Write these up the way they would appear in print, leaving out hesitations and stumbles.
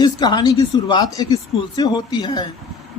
इस कहानी की शुरुआत एक स्कूल से होती है,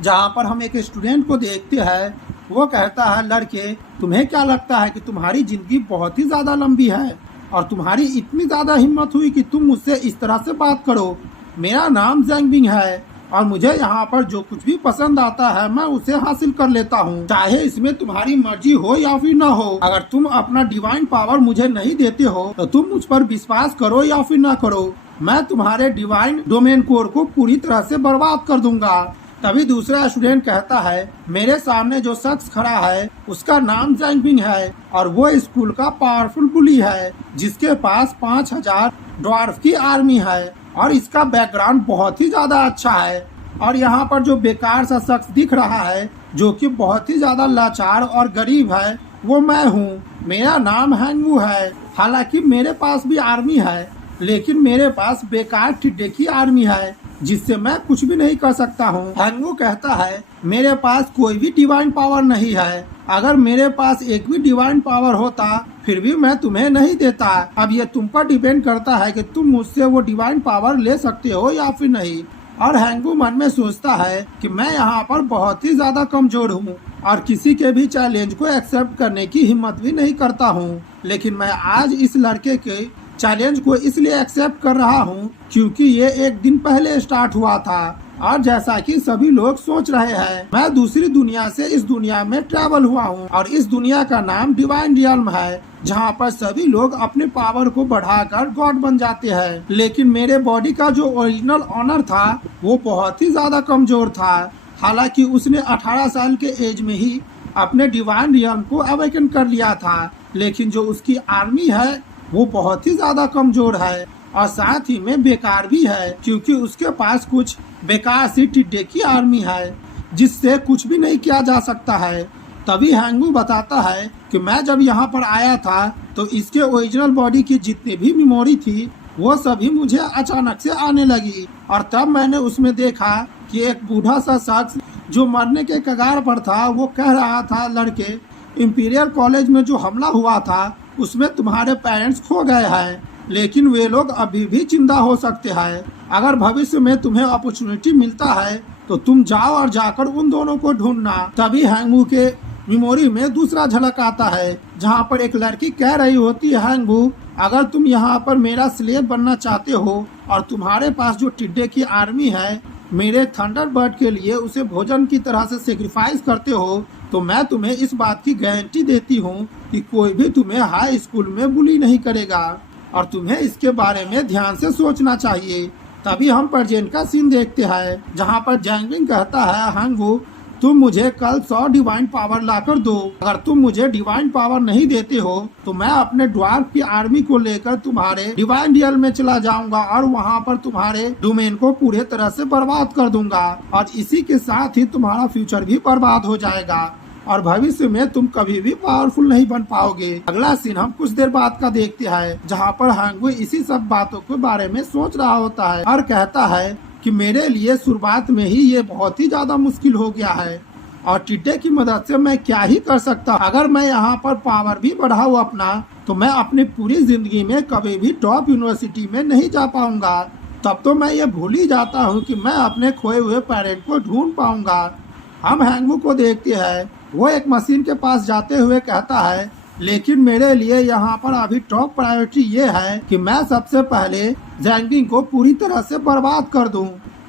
जहाँ पर हम एक स्टूडेंट को देखते हैं। वो कहता है, लड़के तुम्हें क्या लगता है कि तुम्हारी जिंदगी बहुत ही ज्यादा लंबी है और तुम्हारी इतनी ज्यादा हिम्मत हुई कि तुम मुझसे इस तरह से बात करो। मेरा नाम जैंगबिंग है और मुझे यहाँ पर जो कुछ भी पसंद आता है मैं उसे हासिल कर लेता हूँ, चाहे इसमें तुम्हारी मर्जी हो या फिर न हो। अगर तुम अपना डिवाइन पावर मुझे नहीं देते हो तो तुम मुझ पर विश्वास करो या फिर न करो, मैं तुम्हारे डिवाइन डोमेन कोर को पूरी तरह से बर्बाद कर दूंगा। तभी दूसरा स्टूडेंट कहता है, मेरे सामने जो शख्स खड़ा है उसका नाम जैंगबिंग है और वो स्कूल का पावरफुल बुली है जिसके पास 5000 ड्वार्फ की आर्मी है और इसका बैकग्राउंड बहुत ही ज्यादा अच्छा है। और यहाँ पर जो बेकार सा शख्स दिख रहा है जो कि बहुत ही ज्यादा लाचार और गरीब है, वो मैं हूँ। मेरा नाम हैंगवू है। हालांकि मेरे पास भी आर्मी है, लेकिन मेरे पास बेकार टिड्डे की आर्मी है जिससे मैं कुछ भी नहीं कर सकता हूँ। हैंगवू कहता है, मेरे पास कोई भी डिवाइन पावर नहीं है। अगर मेरे पास एक भी डिवाइन पावर होता फिर भी मैं तुम्हें नहीं देता। अब ये तुम पर डिपेंड करता है कि तुम मुझसे वो डिवाइन पावर ले सकते हो या फिर नहीं। और हैंगवू मन में सोचता है कि मैं यहाँ पर बहुत ही ज्यादा कमजोर हूँ और किसी के भी चैलेंज को एक्सेप्ट करने की हिम्मत भी नहीं करता हूँ। लेकिन मैं आज इस लड़के के चैलेंज को इसलिए एक्सेप्ट कर रहा हूँ क्योंकि ये एक दिन पहले स्टार्ट हुआ था और जैसा कि सभी लोग सोच रहे हैं, मैं दूसरी दुनिया से इस दुनिया में ट्रैवल हुआ हूँ और इस दुनिया का नाम डिवाइन रियल्म है, जहाँ पर सभी लोग अपने पावर को बढ़ाकर गॉड बन जाते हैं। लेकिन मेरे बॉडी का जो ओरिजिनल ऑनर था वो बहुत ही ज्यादा कमजोर था। हालांकि उसने 18 साल के एज में ही अपने डिवाइन रियल्म को अवेकन कर लिया था, लेकिन जो उसकी आर्मी है वो बहुत ही ज्यादा कमजोर है और साथ ही में बेकार भी है क्योंकि उसके पास कुछ बेकार सी टिड्डे की आर्मी है जिससे कुछ भी नहीं किया जा सकता है। तभी हैंगवू बताता है कि मैं जब यहाँ पर आया था तो इसके ओरिजिनल बॉडी की जितनी भी मेमोरी थी वो सभी मुझे अचानक से आने लगी और तब मैंने उसमें देखा कि एक बूढ़ा सा शख्स जो मरने के कगार पर था वो कह रहा था, लड़के इंपीरियल कॉलेज में जो हमला हुआ था उसमें तुम्हारे पेरेंट्स खो गए हैं, लेकिन वे लोग अभी भी जिंदा हो सकते हैं। अगर भविष्य में तुम्हें अपॉर्चुनिटी मिलता है तो तुम जाओ और जाकर उन दोनों को ढूंढना। तभी हैंगवू के मेमोरी में दूसरा झलक आता है जहाँ पर एक लड़की कह रही होती है, हैंगवू अगर तुम यहाँ पर मेरा स्लेव बनना चाहते हो और तुम्हारे पास जो टिड्डे की आर्मी है मेरे थंडरबर्ड के लिए उसे भोजन की तरह से सेक्रीफाइस करते हो तो मैं तुम्हें इस बात की गारंटी देती हूँ कि कोई भी तुम्हें हाई स्कूल में बुली नहीं करेगा और तुम्हें इसके बारे में ध्यान से सोचना चाहिए। तभी हम प्रेजेंट का सीन देखते हैं जहाँ पर जैंगबिंग कहता है, हैंगवू तुम मुझे कल 100 डिवाइन पावर लाकर दो। अगर तुम मुझे डिवाइन पावर नहीं देते हो तो मैं अपने ड्वार्फ की आर्मी को लेकर तुम्हारे डिवाइन रियल में चला जाऊंगा और वहाँ पर तुम्हारे डोमेन को पूरे तरह से बर्बाद कर दूंगा और इसी के साथ ही तुम्हारा फ्यूचर भी बर्बाद हो जाएगा और भविष्य में तुम कभी भी पावरफुल नहीं बन पाओगे। अगला सीन हम कुछ देर बाद का देखते हैं जहाँ पर हैंगवू इसी सब बातों के बारे में सोच रहा होता है और कहता है कि मेरे लिए शुरुआत में ही ये बहुत ही ज्यादा मुश्किल हो गया है और टिड्डे की मदद से मैं क्या ही कर सकता। अगर मैं यहाँ पर पावर भी बढ़ाऊँ अपना तो मैं अपनी पूरी जिंदगी में कभी भी टॉप यूनिवर्सिटी में नहीं जा पाऊंगा। तब तो मैं ये भूल ही जाता हूँ कि मैं अपने खोए हुए पेरेंट को ढूंढ पाऊंगा। हम हैंगवू को देखते हैं, वो एक मशीन के पास जाते हुए कहता है, लेकिन मेरे लिए यहाँ पर अभी टॉप प्रायोरिटी ये है कि मैं सबसे पहले जैंगबिंग को पूरी तरह से बर्बाद कर दूं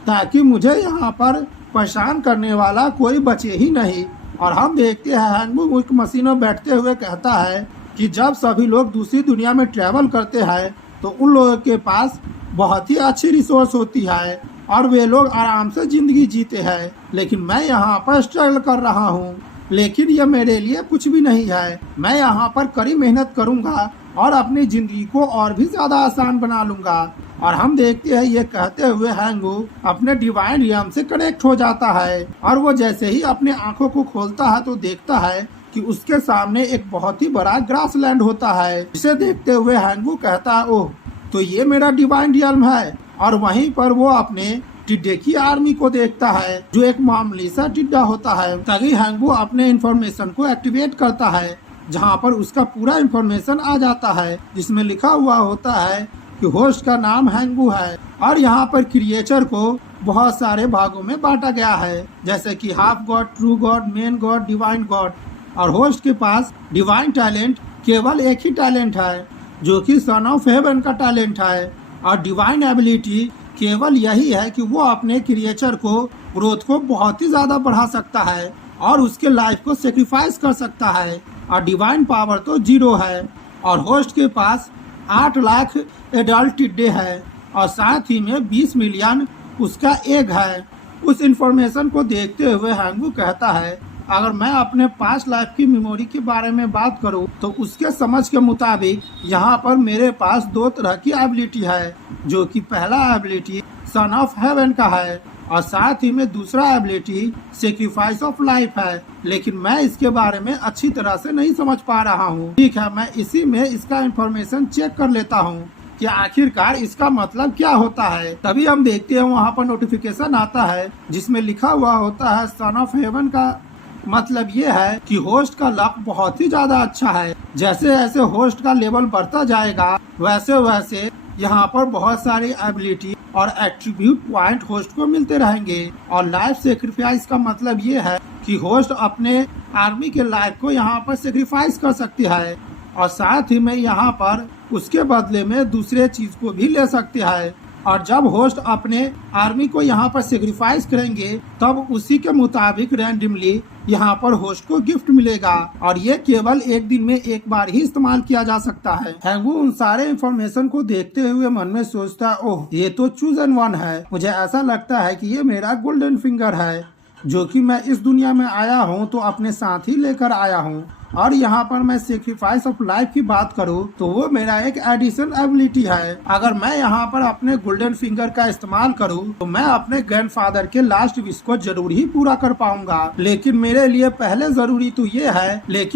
ताकि मुझे यहाँ पर परेशान करने वाला कोई बचे ही नहीं। और हम देखते हैं हैंगवू एक मशीन में बैठते हुए कहता है कि जब सभी लोग दूसरी दुनिया में ट्रैवल करते हैं तो उन लोगों के पास बहुत ही अच्छी रिसोर्स होती है और वे लोग आराम से जिंदगी जीते हैं, लेकिन मैं यहाँ पर स्ट्रगल कर रहा हूँ। लेकिन यह मेरे लिए कुछ भी नहीं है। मैं यहाँ पर कड़ी मेहनत करूँगा और अपनी जिंदगी को और भी ज्यादा आसान बना लूंगा। और हम देखते हैं ये कहते हुए हैंगवू अपने डिवाइन रियल्म से कनेक्ट हो जाता है और वो जैसे ही अपने आंखों को खोलता है तो देखता है कि उसके सामने एक बहुत ही बड़ा ग्रास लैंड होता है, जिसे देखते हुए हैंगवू कहता है, ओह तो ये मेरा डिवाइन रियल्म है। और वहीं पर वो अपने टिड्डे की आर्मी को देखता है जो एक मामूली सा टिड्डा होता है। तभी हैंगवू अपने इंफॉर्मेशन को एक्टिवेट करता है जहाँ पर उसका पूरा इंफॉर्मेशन आ जाता है जिसमें लिखा हुआ होता है कि होस्ट का नाम हैंगू है और यहाँ पर क्रिएचर को बहुत सारे भागों में बांटा गया है, जैसे कि half God, true God, main God, divine God. और होस्ट के पास डिवाइन टैलेंट केवल एक ही टैलेंट है, जो कि सन ऑफ हेवन का टैलेंट है। और डिवाइन एबिलिटी केवल यही है कि वो अपने क्रिएचर को ग्रोथ को बहुत ही ज्यादा बढ़ा सकता है और उसके लाइफ को सेक्रीफाइस कर सकता है। और डिवाइन पावर तो 0 है। और होस्ट के पास 8 लाख एडल्ट टिड्डे है और साथ ही में 20 मिलियन उसका एग है। उस इंफॉर्मेशन को देखते हुए हैंगू कहता है, अगर मैं अपने पास्ट लाइफ की मेमोरी के बारे में बात करूं तो उसके समझ के मुताबिक यहाँ पर मेरे पास 2 तरह की एबिलिटी है, जो कि पहला एबिलिटी सन ऑफ हेवन का है और साथ ही में दूसरा एबिलिटी सेक्रीफाइस ऑफ लाइफ है। लेकिन मैं इसके बारे में अच्छी तरह से नहीं समझ पा रहा हूँ। ठीक है, मैं इसी में इसका इंफॉर्मेशन चेक कर लेता हूँ कि आखिरकार इसका मतलब क्या होता है। तभी हम देखते हैं वहाँ पर नोटिफिकेशन आता है जिसमें लिखा हुआ होता है सन ऑफ हेवन का मतलब ये है कि होस्ट का लक बहुत ही ज्यादा अच्छा है। जैसे जैसे होस्ट का लेवल बढ़ता जाएगा वैसे वैसे यहाँ पर बहुत सारी एबिलिटी और एट्रीब्यूट पॉइंट होस्ट को मिलते रहेंगे। और लाइफ सेक्रीफाइस का मतलब ये है कि होस्ट अपने आर्मी के लाइफ को यहाँ पर सेक्रीफाइस कर सकती है और साथ ही में यहाँ पर उसके बदले में दूसरे चीज को भी ले सकती है। और जब होस्ट अपने आर्मी को यहाँ पर सेक्रीफाइस करेंगे तब उसी के मुताबिक रैंडमली यहाँ पर होस्ट को गिफ्ट मिलेगा और ये केवल एक दिन में एक बार ही इस्तेमाल किया जा सकता है। हैंगू उन सारे इंफॉर्मेशन को देखते हुए मन में सोचता है, ओह ये तो चूजन वन है। मुझे ऐसा लगता है कि ये मेरा गोल्डन फिंगर है, जो कि मैं इस दुनिया में आया हूँ तो अपने साथ ही लेकर आया हूँ। और यहाँ पर मैं सेक्रीफाइस ऑफ लाइफ की बात करूँ तो वो मेरा एक एडिशन एबिलिटी है। अगर मैं यहाँ पर अपने गोल्डन फिंगर का इस्तेमाल करूँ तो मैं अपने ग्रैंडफादर के लास्ट विश को जरूर ही पूरा कर पाऊंगा। लेकिन मेरे लिए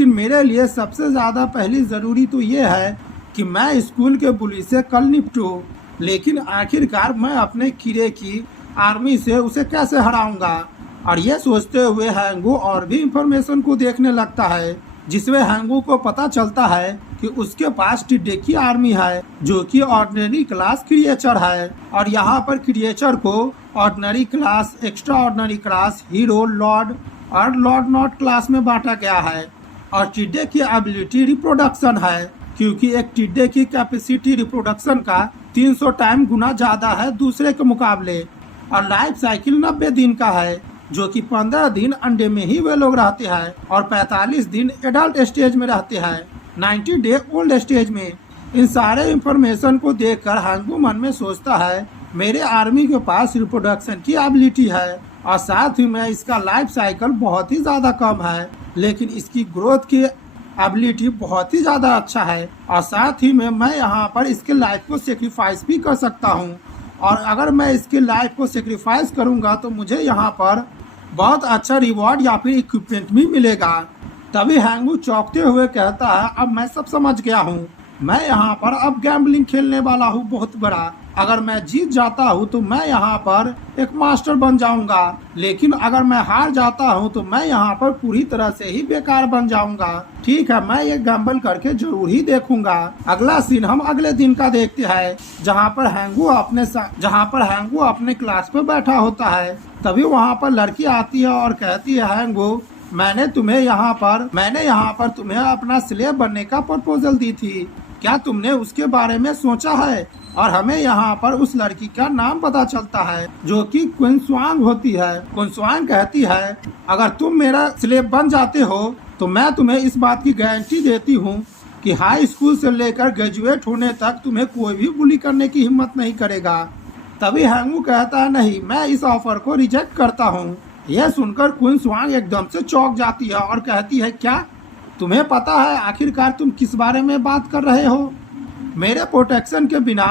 मेरे लिए सबसे ज्यादा पहली जरूरी तो ये है कि मैं स्कूल के बुली से कल निपटूं। लेकिन आखिरकार मैं अपने कीड़े की आर्मी से उसे कैसे हराऊंगा। और ये सोचते हुए हैंगू और भी इंफॉर्मेशन को देखने लगता है, जिसमें हैंगू को पता चलता है कि उसके पास टिड्डे की आर्मी है, जो कि ऑर्डिनरी क्लास क्रिएचर है। और यहाँ पर क्रिएचर को ordinary class, extra ordinary class, hero, Lord और लॉर्ड नॉट क्लास में बांटा गया है। और टिड्डे की एबिलिटी रिप्रोडक्शन है, क्योंकि एक टिड्डे की कैपेसिटी रिप्रोडक्शन का 300 टाइम गुना ज्यादा है दूसरे के मुकाबले। और लाइफ साइकिल 90 दिन का है, जो कि 15 दिन अंडे में ही वे लोग रहते हैं और 45 दिन एडल्ट स्टेज में रहते हैं, 90 डे ओल्ड स्टेज में। इन सारे इंफॉर्मेशन को देखकर हैंगू मन में सोचता है, मेरे आर्मी के पास रिप्रोडक्शन की एबिलिटी है और साथ ही में इसका लाइफ साइकिल बहुत ही ज्यादा कम है, लेकिन इसकी ग्रोथ की एबिलिटी बहुत ही ज्यादा अच्छा है। और साथ ही में मैं यहाँ पर इसके लाइफ को सेक्रीफाइस भी कर सकता हूँ। और अगर मैं इसकी लाइफ को सेक्रीफाइस करूंगा तो मुझे यहाँ पर बहुत अच्छा रिवॉर्ड या फिर इक्विपमेंट भी मिलेगा। तभी हैंगू चौंकते हुए कहता है, अब मैं सब समझ गया हूँ। मैं यहाँ पर अब गैम्बलिंग खेलने वाला हूँ बहुत बड़ा। अगर मैं जीत जाता हूँ तो मैं यहाँ पर एक मास्टर बन जाऊंगा, लेकिन अगर मैं हार जाता हूँ तो मैं यहाँ पर पूरी तरह से ही बेकार बन जाऊंगा। ठीक है, मैं ये गैम्बल करके जरूर ही देखूंगा। अगला सीन हम अगले दिन का देखते हैं, जहाँ पर हैंगू अपने क्लास पे बैठा होता है। तभी वहाँ पर लड़की आती है और कहती है, हैंगू मैंने यहाँ पर तुम्हें अपना स्लेव बनने का प्रपोजल दी थी, क्या तुमने उसके बारे में सोचा है? और हमें यहाँ पर उस लड़की का नाम पता चलता है, जो कि क्वीन स्वांग होती है। क्वीन स्वांग कहती है, अगर तुम मेरा स्लेव बन जाते हो तो मैं तुम्हें इस बात की गारंटी देती हूँ कि हाई स्कूल से लेकर ग्रेजुएट होने तक तुम्हें कोई भी बुली करने की हिम्मत नहीं करेगा। तभी हैंगू कहता है, नहीं, मैं इस ऑफर को रिजेक्ट करता हूँ। यह सुनकर क्वीन स्वांग एकदम से चौंक जाती है और कहती है, क्या तुम्हें पता है आखिरकार तुम किस बारे में बात कर रहे हो? मेरे प्रोटेक्शन के बिना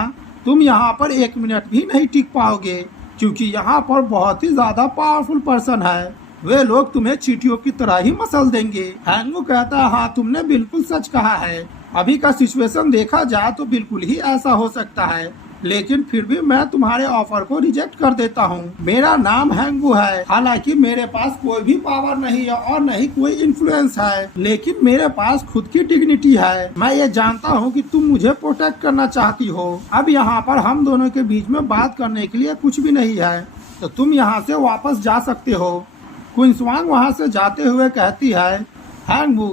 तुम यहाँ पर 1 मिनट भी नहीं टिक पाओगे, क्योंकि यहाँ पर बहुत ही ज्यादा पावरफुल पर्सन है। वे लोग तुम्हें चींटियों की तरह ही मसल देंगे। हैंगू कहता है, हाँ तुमने बिल्कुल सच कहा है। अभी का सिचुएशन देखा जाए तो बिल्कुल ही ऐसा हो सकता है। लेकिन फिर भी मैं तुम्हारे ऑफर को रिजेक्ट कर देता हूँ। मेरा नाम हैंगू है, हालांकि मेरे पास कोई भी पावर नहीं है और न ही कोई इन्फ्लुएंस है, लेकिन मेरे पास खुद की डिग्निटी है। मैं ये जानता हूँ कि तुम मुझे प्रोटेक्ट करना चाहती हो। अब यहाँ पर हम दोनों के बीच में बात करने के लिए कुछ भी नहीं है, तो तुम यहाँ से वापस जा सकते हो। क्वीन स्वांग वहाँ से जाते हुए कहती है, हैंगू,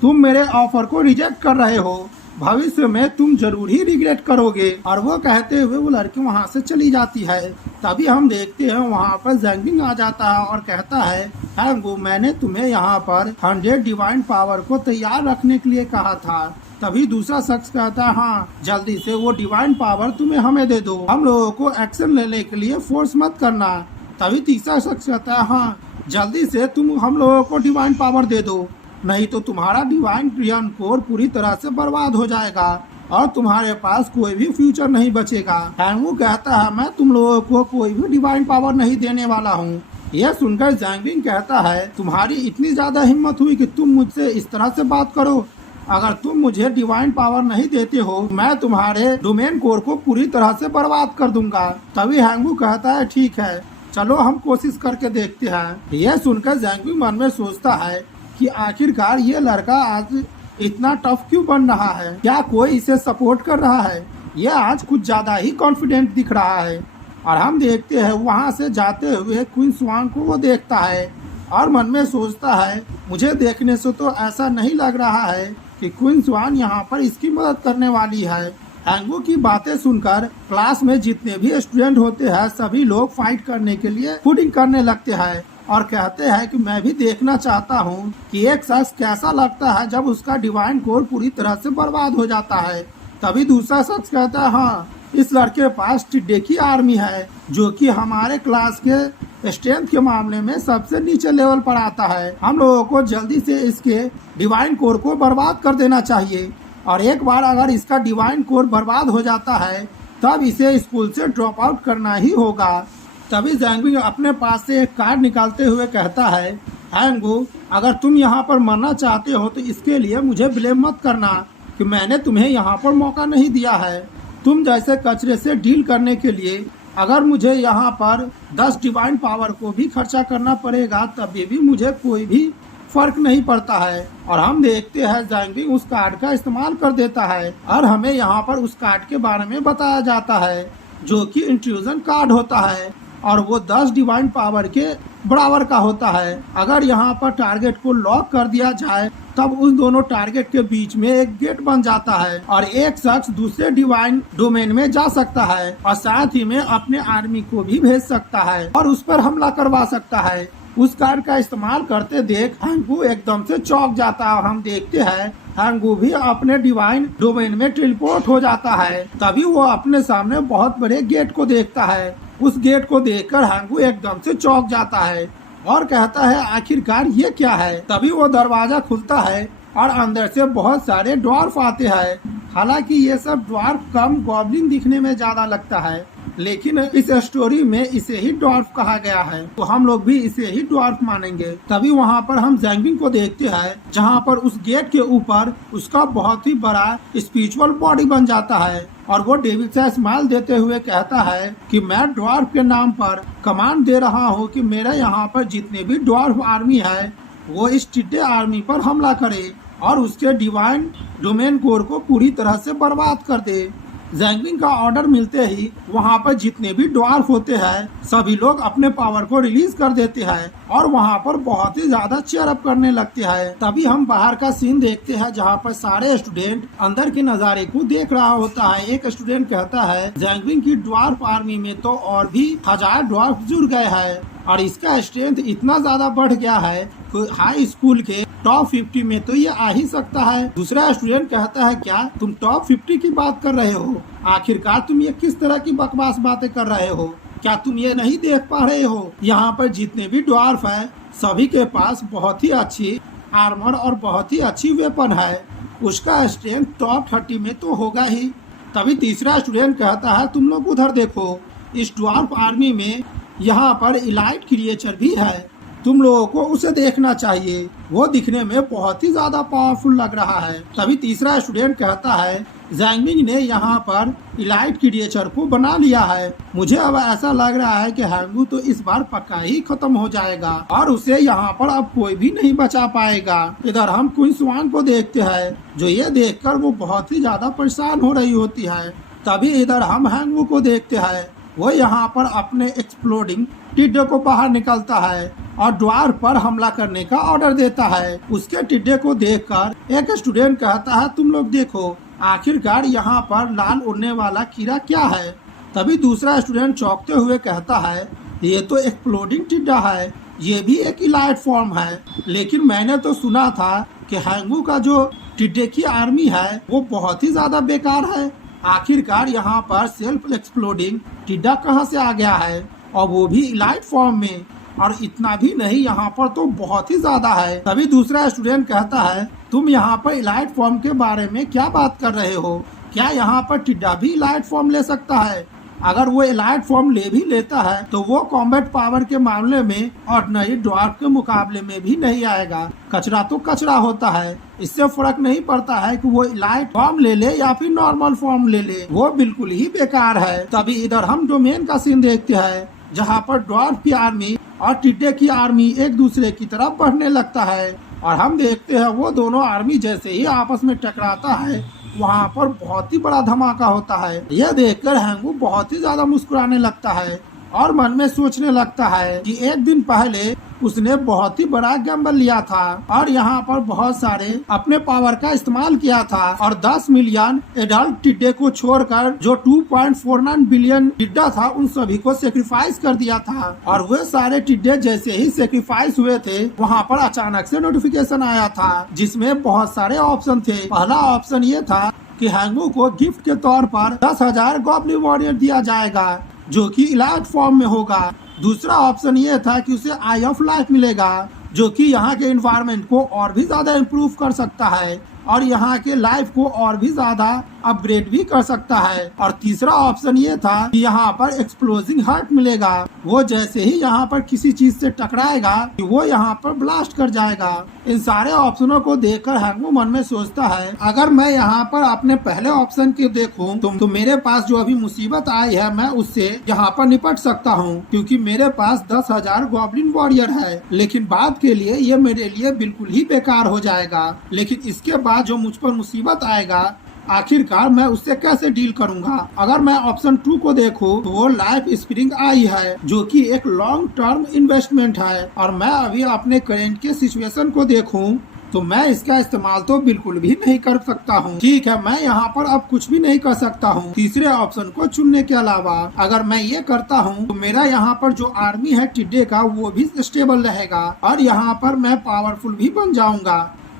तुम मेरे ऑफर को रिजेक्ट कर रहे हो, भविष्य में तुम जरूर ही रिग्रेट करोगे। और वो कहते हुए वो लड़की वहाँ से चली जाती है। तभी हम देखते हैं वहाँ पर जैंगबिंग आ जाता है और कहता है, हैंगू, मैंने तुम्हें यहाँ पर 100 डिवाइन पावर को तैयार रखने के लिए कहा था। तभी दूसरा शख्स कहता है, हाँ, जल्दी से वो डिवाइन पावर तुम्हें हमें दे दो, हम लोगों को एक्शन लेने के लिए फोर्स मत करना। तभी तीसरा शख्स कहता है, हाँ, जल्दी से तुम हम लोगों को डिवाइन पावर दे दो, नहीं तो तुम्हारा डिवाइन क्रियन कोर पूरी तरह से बर्बाद हो जाएगा और तुम्हारे पास कोई भी फ्यूचर नहीं बचेगा। हैंगू कहता है, मैं तुम लोगों को कोई भी डिवाइन पावर नहीं देने वाला हूँ। यह सुनकर जैंगबिंग कहता है, तुम्हारी इतनी ज्यादा हिम्मत हुई कि तुम मुझसे इस तरह से बात करो। अगर तुम मुझे डिवाइन पावर नहीं देते हो, मैं तुम्हारे डोमेन कोर को पूरी तरह से बर्बाद कर दूंगा। तभी हैंगू कहता है, ठीक है, चलो हम कोशिश करके देखते हैं। यह सुनकर जैंगबिंग मन में सोचता है कि आखिरकार ये लड़का आज इतना टफ क्यों बन रहा है, क्या कोई इसे सपोर्ट कर रहा है? यह आज कुछ ज्यादा ही कॉन्फिडेंट दिख रहा है। और हम देखते हैं वहाँ से जाते हुए क्वीन स्वांग को वो देखता है और मन में सोचता है, मुझे देखने से तो ऐसा नहीं लग रहा है कि क्वीन स्वांग यहाँ पर इसकी मदद करने वाली है। हैंगू की बातें सुनकर क्लास में जितने भी स्टूडेंट होते हैं सभी लोग फाइट करने के लिए फुटिंग करने लगते हैं और कहते हैं कि मैं भी देखना चाहता हूँ कि एक शख्स कैसा लगता है जब उसका डिवाइन कोर पूरी तरह से बर्बाद हो जाता है। तभी दूसरा शख्स कहता है, हाँ, इस लड़के के पास टिड्डे की आर्मी है, जो कि हमारे क्लास के स्ट्रेंथ के मामले में सबसे नीचे लेवल पर आता है। हम लोगों को जल्दी से इसके डिवाइन कोर को बर्बाद कर देना चाहिए, और एक बार अगर इसका डिवाइन कोर बर्बाद हो जाता है तब इसे स्कूल से ड्रॉप आउट करना ही होगा। तभी जैंगबिंग अपने पास से एक कार्ड निकालते हुए कहता है, हैंगू, अगर तुम यहाँ पर मरना चाहते हो तो इसके लिए मुझे ब्लेम मत करना कि मैंने तुम्हें यहाँ पर मौका नहीं दिया है। तुम जैसे कचरे से डील करने के लिए अगर मुझे यहाँ पर 10 डिवाइन पावर को भी खर्चा करना पड़ेगा तभी भी मुझे कोई भी फर्क नहीं पड़ता है। और हम देखते हैं जैंगबिंग उस कार्ड का इस्तेमाल कर देता है और हमें यहाँ पर उस कार्ड के बारे में बताया जाता है, जो कि इंट्रूजन कार्ड होता है और वो 10 डिवाइन पावर के बराबर का होता है। अगर यहाँ पर टारगेट को लॉक कर दिया जाए तब उस दोनों टारगेट के बीच में एक गेट बन जाता है और एक शख्स दूसरे डिवाइन डोमेन में जा सकता है और साथ ही में अपने आर्मी को भी भेज सकता है और उस पर हमला करवा सकता है। उस कार्ड का इस्तेमाल करते देख हैंगू एकदम से चौंक जाता है और हम देखते हैं हैंगू भी अपने डिवाइन डोमेन में टेलीपोर्ट हो जाता है। तभी वो अपने सामने बहुत बड़े गेट को देखता है। उस गेट को देखकर हैंगू एकदम से चौंक जाता है और कहता है, आखिरकार ये क्या है? तभी वो दरवाजा खुलता है और अंदर से बहुत सारे ड्वार्फ आते हैं। हालांकि ये सब ड्वार्फ कम गॉब्लिन दिखने में ज्यादा लगता है, लेकिन इस स्टोरी में इसे ही ड्वार्फ कहा गया है, तो हम लोग भी इसे ही ड्वार्फ मानेंगे। तभी वहाँ पर हम जैंगबिंग को देखते हैं, जहाँ पर उस गेट के ऊपर उसका बहुत ही बड़ा स्पिरिचुअल बॉडी बन जाता है और वो डेविड से स्माइल देते हुए कहता है कि मैं ड्वार्फ के नाम पर कमांड दे रहा हूँ कि मेरा यहाँ पर जितने भी ड्वार्फ आर्मी है वो इस टिड्डे आर्मी पर हमला करे और उसके डिवाइन डोमेन कोर को पूरी तरह से बर्बाद कर दे। जैंगबिंग का ऑर्डर मिलते ही वहाँ पर जितने भी ड्वार्फ होते हैं सभी लोग अपने पावर को रिलीज कर देते हैं और वहाँ पर बहुत ही ज्यादा चेयर अप करने लगते हैं। तभी हम बाहर का सीन देखते हैं जहाँ पर सारे स्टूडेंट अंदर के नज़ारे को देख रहा होता है। एक स्टूडेंट कहता है, जैंगबिंग की ड्वार्फ आर्मी में तो और भी 1000 ड्वार्फ जुड़ गए हैं और इसका स्ट्रेंथ इतना ज्यादा बढ़ गया है कि हाई स्कूल के टॉप 50 में तो ये आ ही सकता है। दूसरा स्टूडेंट कहता है, क्या तुम टॉप 50 की बात कर रहे हो? आखिरकार तुम ये किस तरह की बकवास बातें कर रहे हो? क्या तुम ये नहीं देख पा रहे हो यहाँ पर जितने भी ड्वार्फ है सभी के पास बहुत ही अच्छी आर्मर और बहुत ही अच्छी वेपन है, उसका स्ट्रेंथ टॉप 30 में तो होगा ही। तभी तीसरा स्टूडेंट कहता है, तुम लोग उधर देखो, इस ड्वार्फ आर्मी में यहाँ पर इलाइट क्रिएचर भी है, तुम लोगों को उसे देखना चाहिए, वो दिखने में बहुत ही ज्यादा पावरफुल लग रहा है। तभी तीसरा स्टूडेंट कहता है, जैंगमिंग ने यहाँ पर इलाइट क्रिएचर को बना लिया है। मुझे अब ऐसा लग रहा है कि हैंगू तो इस बार पक्का ही खत्म हो जाएगा और उसे यहाँ पर अब कोई भी नहीं बचा पाएगा। इधर हम क्वीन स्वान को देखते हैं, जो ये देखकर वो बहुत ही ज्यादा परेशान हो रही होती है। तभी इधर हम हैंगू को देखते हैं, वो यहाँ पर अपने एक्सप्लोडिंग टिड्डे को बाहर निकलता है और द्वार पर हमला करने का ऑर्डर देता है। उसके टिड्डे को देखकर एक स्टूडेंट कहता है, तुम लोग देखो आखिरकार यहाँ पर लाल उड़ने वाला कीड़ा क्या है। तभी दूसरा स्टूडेंट चौंकते हुए कहता है, ये तो एक्सप्लोडिंग टिड्डा है, ये भी एक इलाइट फॉर्म है, लेकिन मैंने तो सुना था कि हैंगू का जो टिड्डे की आर्मी है वो बहुत ही ज्यादा बेकार है। आखिरकार यहाँ पर सेल्फ एक्सप्लोडिंग टिड्डा कहाँ से आ गया है, और वो भी इलाइट फॉर्म में। और इतना भी नहीं, यहाँ पर तो बहुत ही ज्यादा है। तभी दूसरा स्टूडेंट कहता है, तुम यहाँ पर इलाइट फॉर्म के बारे में क्या बात कर रहे हो? क्या यहाँ पर टिड्डा भी इलाइट फॉर्म ले सकता है? अगर वो इलाइट फॉर्म ले भी लेता है तो वो कॉम्बैट पावर के मामले में ऑर्डिनरी ड्वार्फ के मुकाबले में भी नहीं आएगा। कचरा तो कचरा होता है, इससे फर्क नहीं पड़ता है कि वो इलाइट फॉर्म ले ले या फिर नॉर्मल फॉर्म ले ले, वो बिल्कुल ही बेकार है। तभी इधर हम डोमेन का सीन देखते हैं, जहाँ पर ड्वार्फ की आर्मी और टिड्डे की आर्मी एक दूसरे की तरफ बढ़ने लगता है और हम देखते हैं वो दोनों आर्मी जैसे ही आपस में टकराता है, वहाँ पर बहुत ही बड़ा धमाका होता है। यह देखकर हैंगू बहुत ही ज्यादा मुस्कुराने लगता है और मन में सोचने लगता है कि एक दिन पहले उसने बहुत ही बड़ा गैम्बल लिया था और यहाँ पर बहुत सारे अपने पावर का इस्तेमाल किया था और 10 मिलियन एडल्ट टिड्डे को छोड़कर जो 2.49 बिलियन टिड्डा था उन सभी को सेक्रीफाइस कर दिया था। और वे सारे टिड्डे जैसे ही सेक्रीफाइस हुए थे, वहाँ पर अचानक से नोटिफिकेशन आया था जिसमें बहुत सारे ऑप्शन थे। पहला ऑप्शन ये था कि हैंगू को गिफ्ट के तौर पर 10,000 गॉब्लिन वॉरियर दिया जाएगा, जो कि इलाइट फॉर्म में होगा। दूसरा ऑप्शन ये था कि उसे आई ऑफ लाइफ मिलेगा, जो कि यहाँ के एनवायरनमेंट को और भी ज्यादा इम्प्रूव कर सकता है और यहाँ के लाइफ को और भी ज्यादा अपग्रेड भी कर सकता है। और तीसरा ऑप्शन ये था कि यहाँ पर एक्सप्लोजिंग हार्ट मिलेगा, वो जैसे ही यहाँ पर किसी चीज से टकराएगा वो यहाँ पर ब्लास्ट कर जाएगा। इन सारे ऑप्शनों को देखकर हैंगू मन में सोचता है, अगर मैं यहाँ पर अपने पहले ऑप्शन के देखूं तो मेरे पास जो अभी मुसीबत आई है मैं उससे यहाँ पर निपट सकता हूँ, क्योंकि मेरे पास 10,000 गॉब्लिन वॉरियर है। लेकिन बाद के लिए ये मेरे लिए बिल्कुल ही बेकार हो जाएगा। लेकिन इसके बाद जो मुझ पर मुसीबत आएगा, आखिरकार मैं उससे कैसे डील करूंगा। अगर मैं ऑप्शन 2 को देखूं तो वो लाइफ स्प्रिंग आई है, जो कि एक लॉन्ग टर्म इन्वेस्टमेंट है। और मैं अभी अपने करेंट के सिचुएशन को देखूं तो मैं इसका इस्तेमाल तो बिल्कुल भी नहीं कर सकता हूँ। ठीक है, मैं यहाँ पर अब कुछ भी नहीं कर सकता हूँ तीसरे ऑप्शन को चुनने के अलावा। अगर मैं ये करता हूँ तो मेरा यहाँ पर जो आर्मी है टिड्डे का वो भी स्टेबल रहेगा और यहाँ पर मैं पावरफुल भी बन जाऊंगा।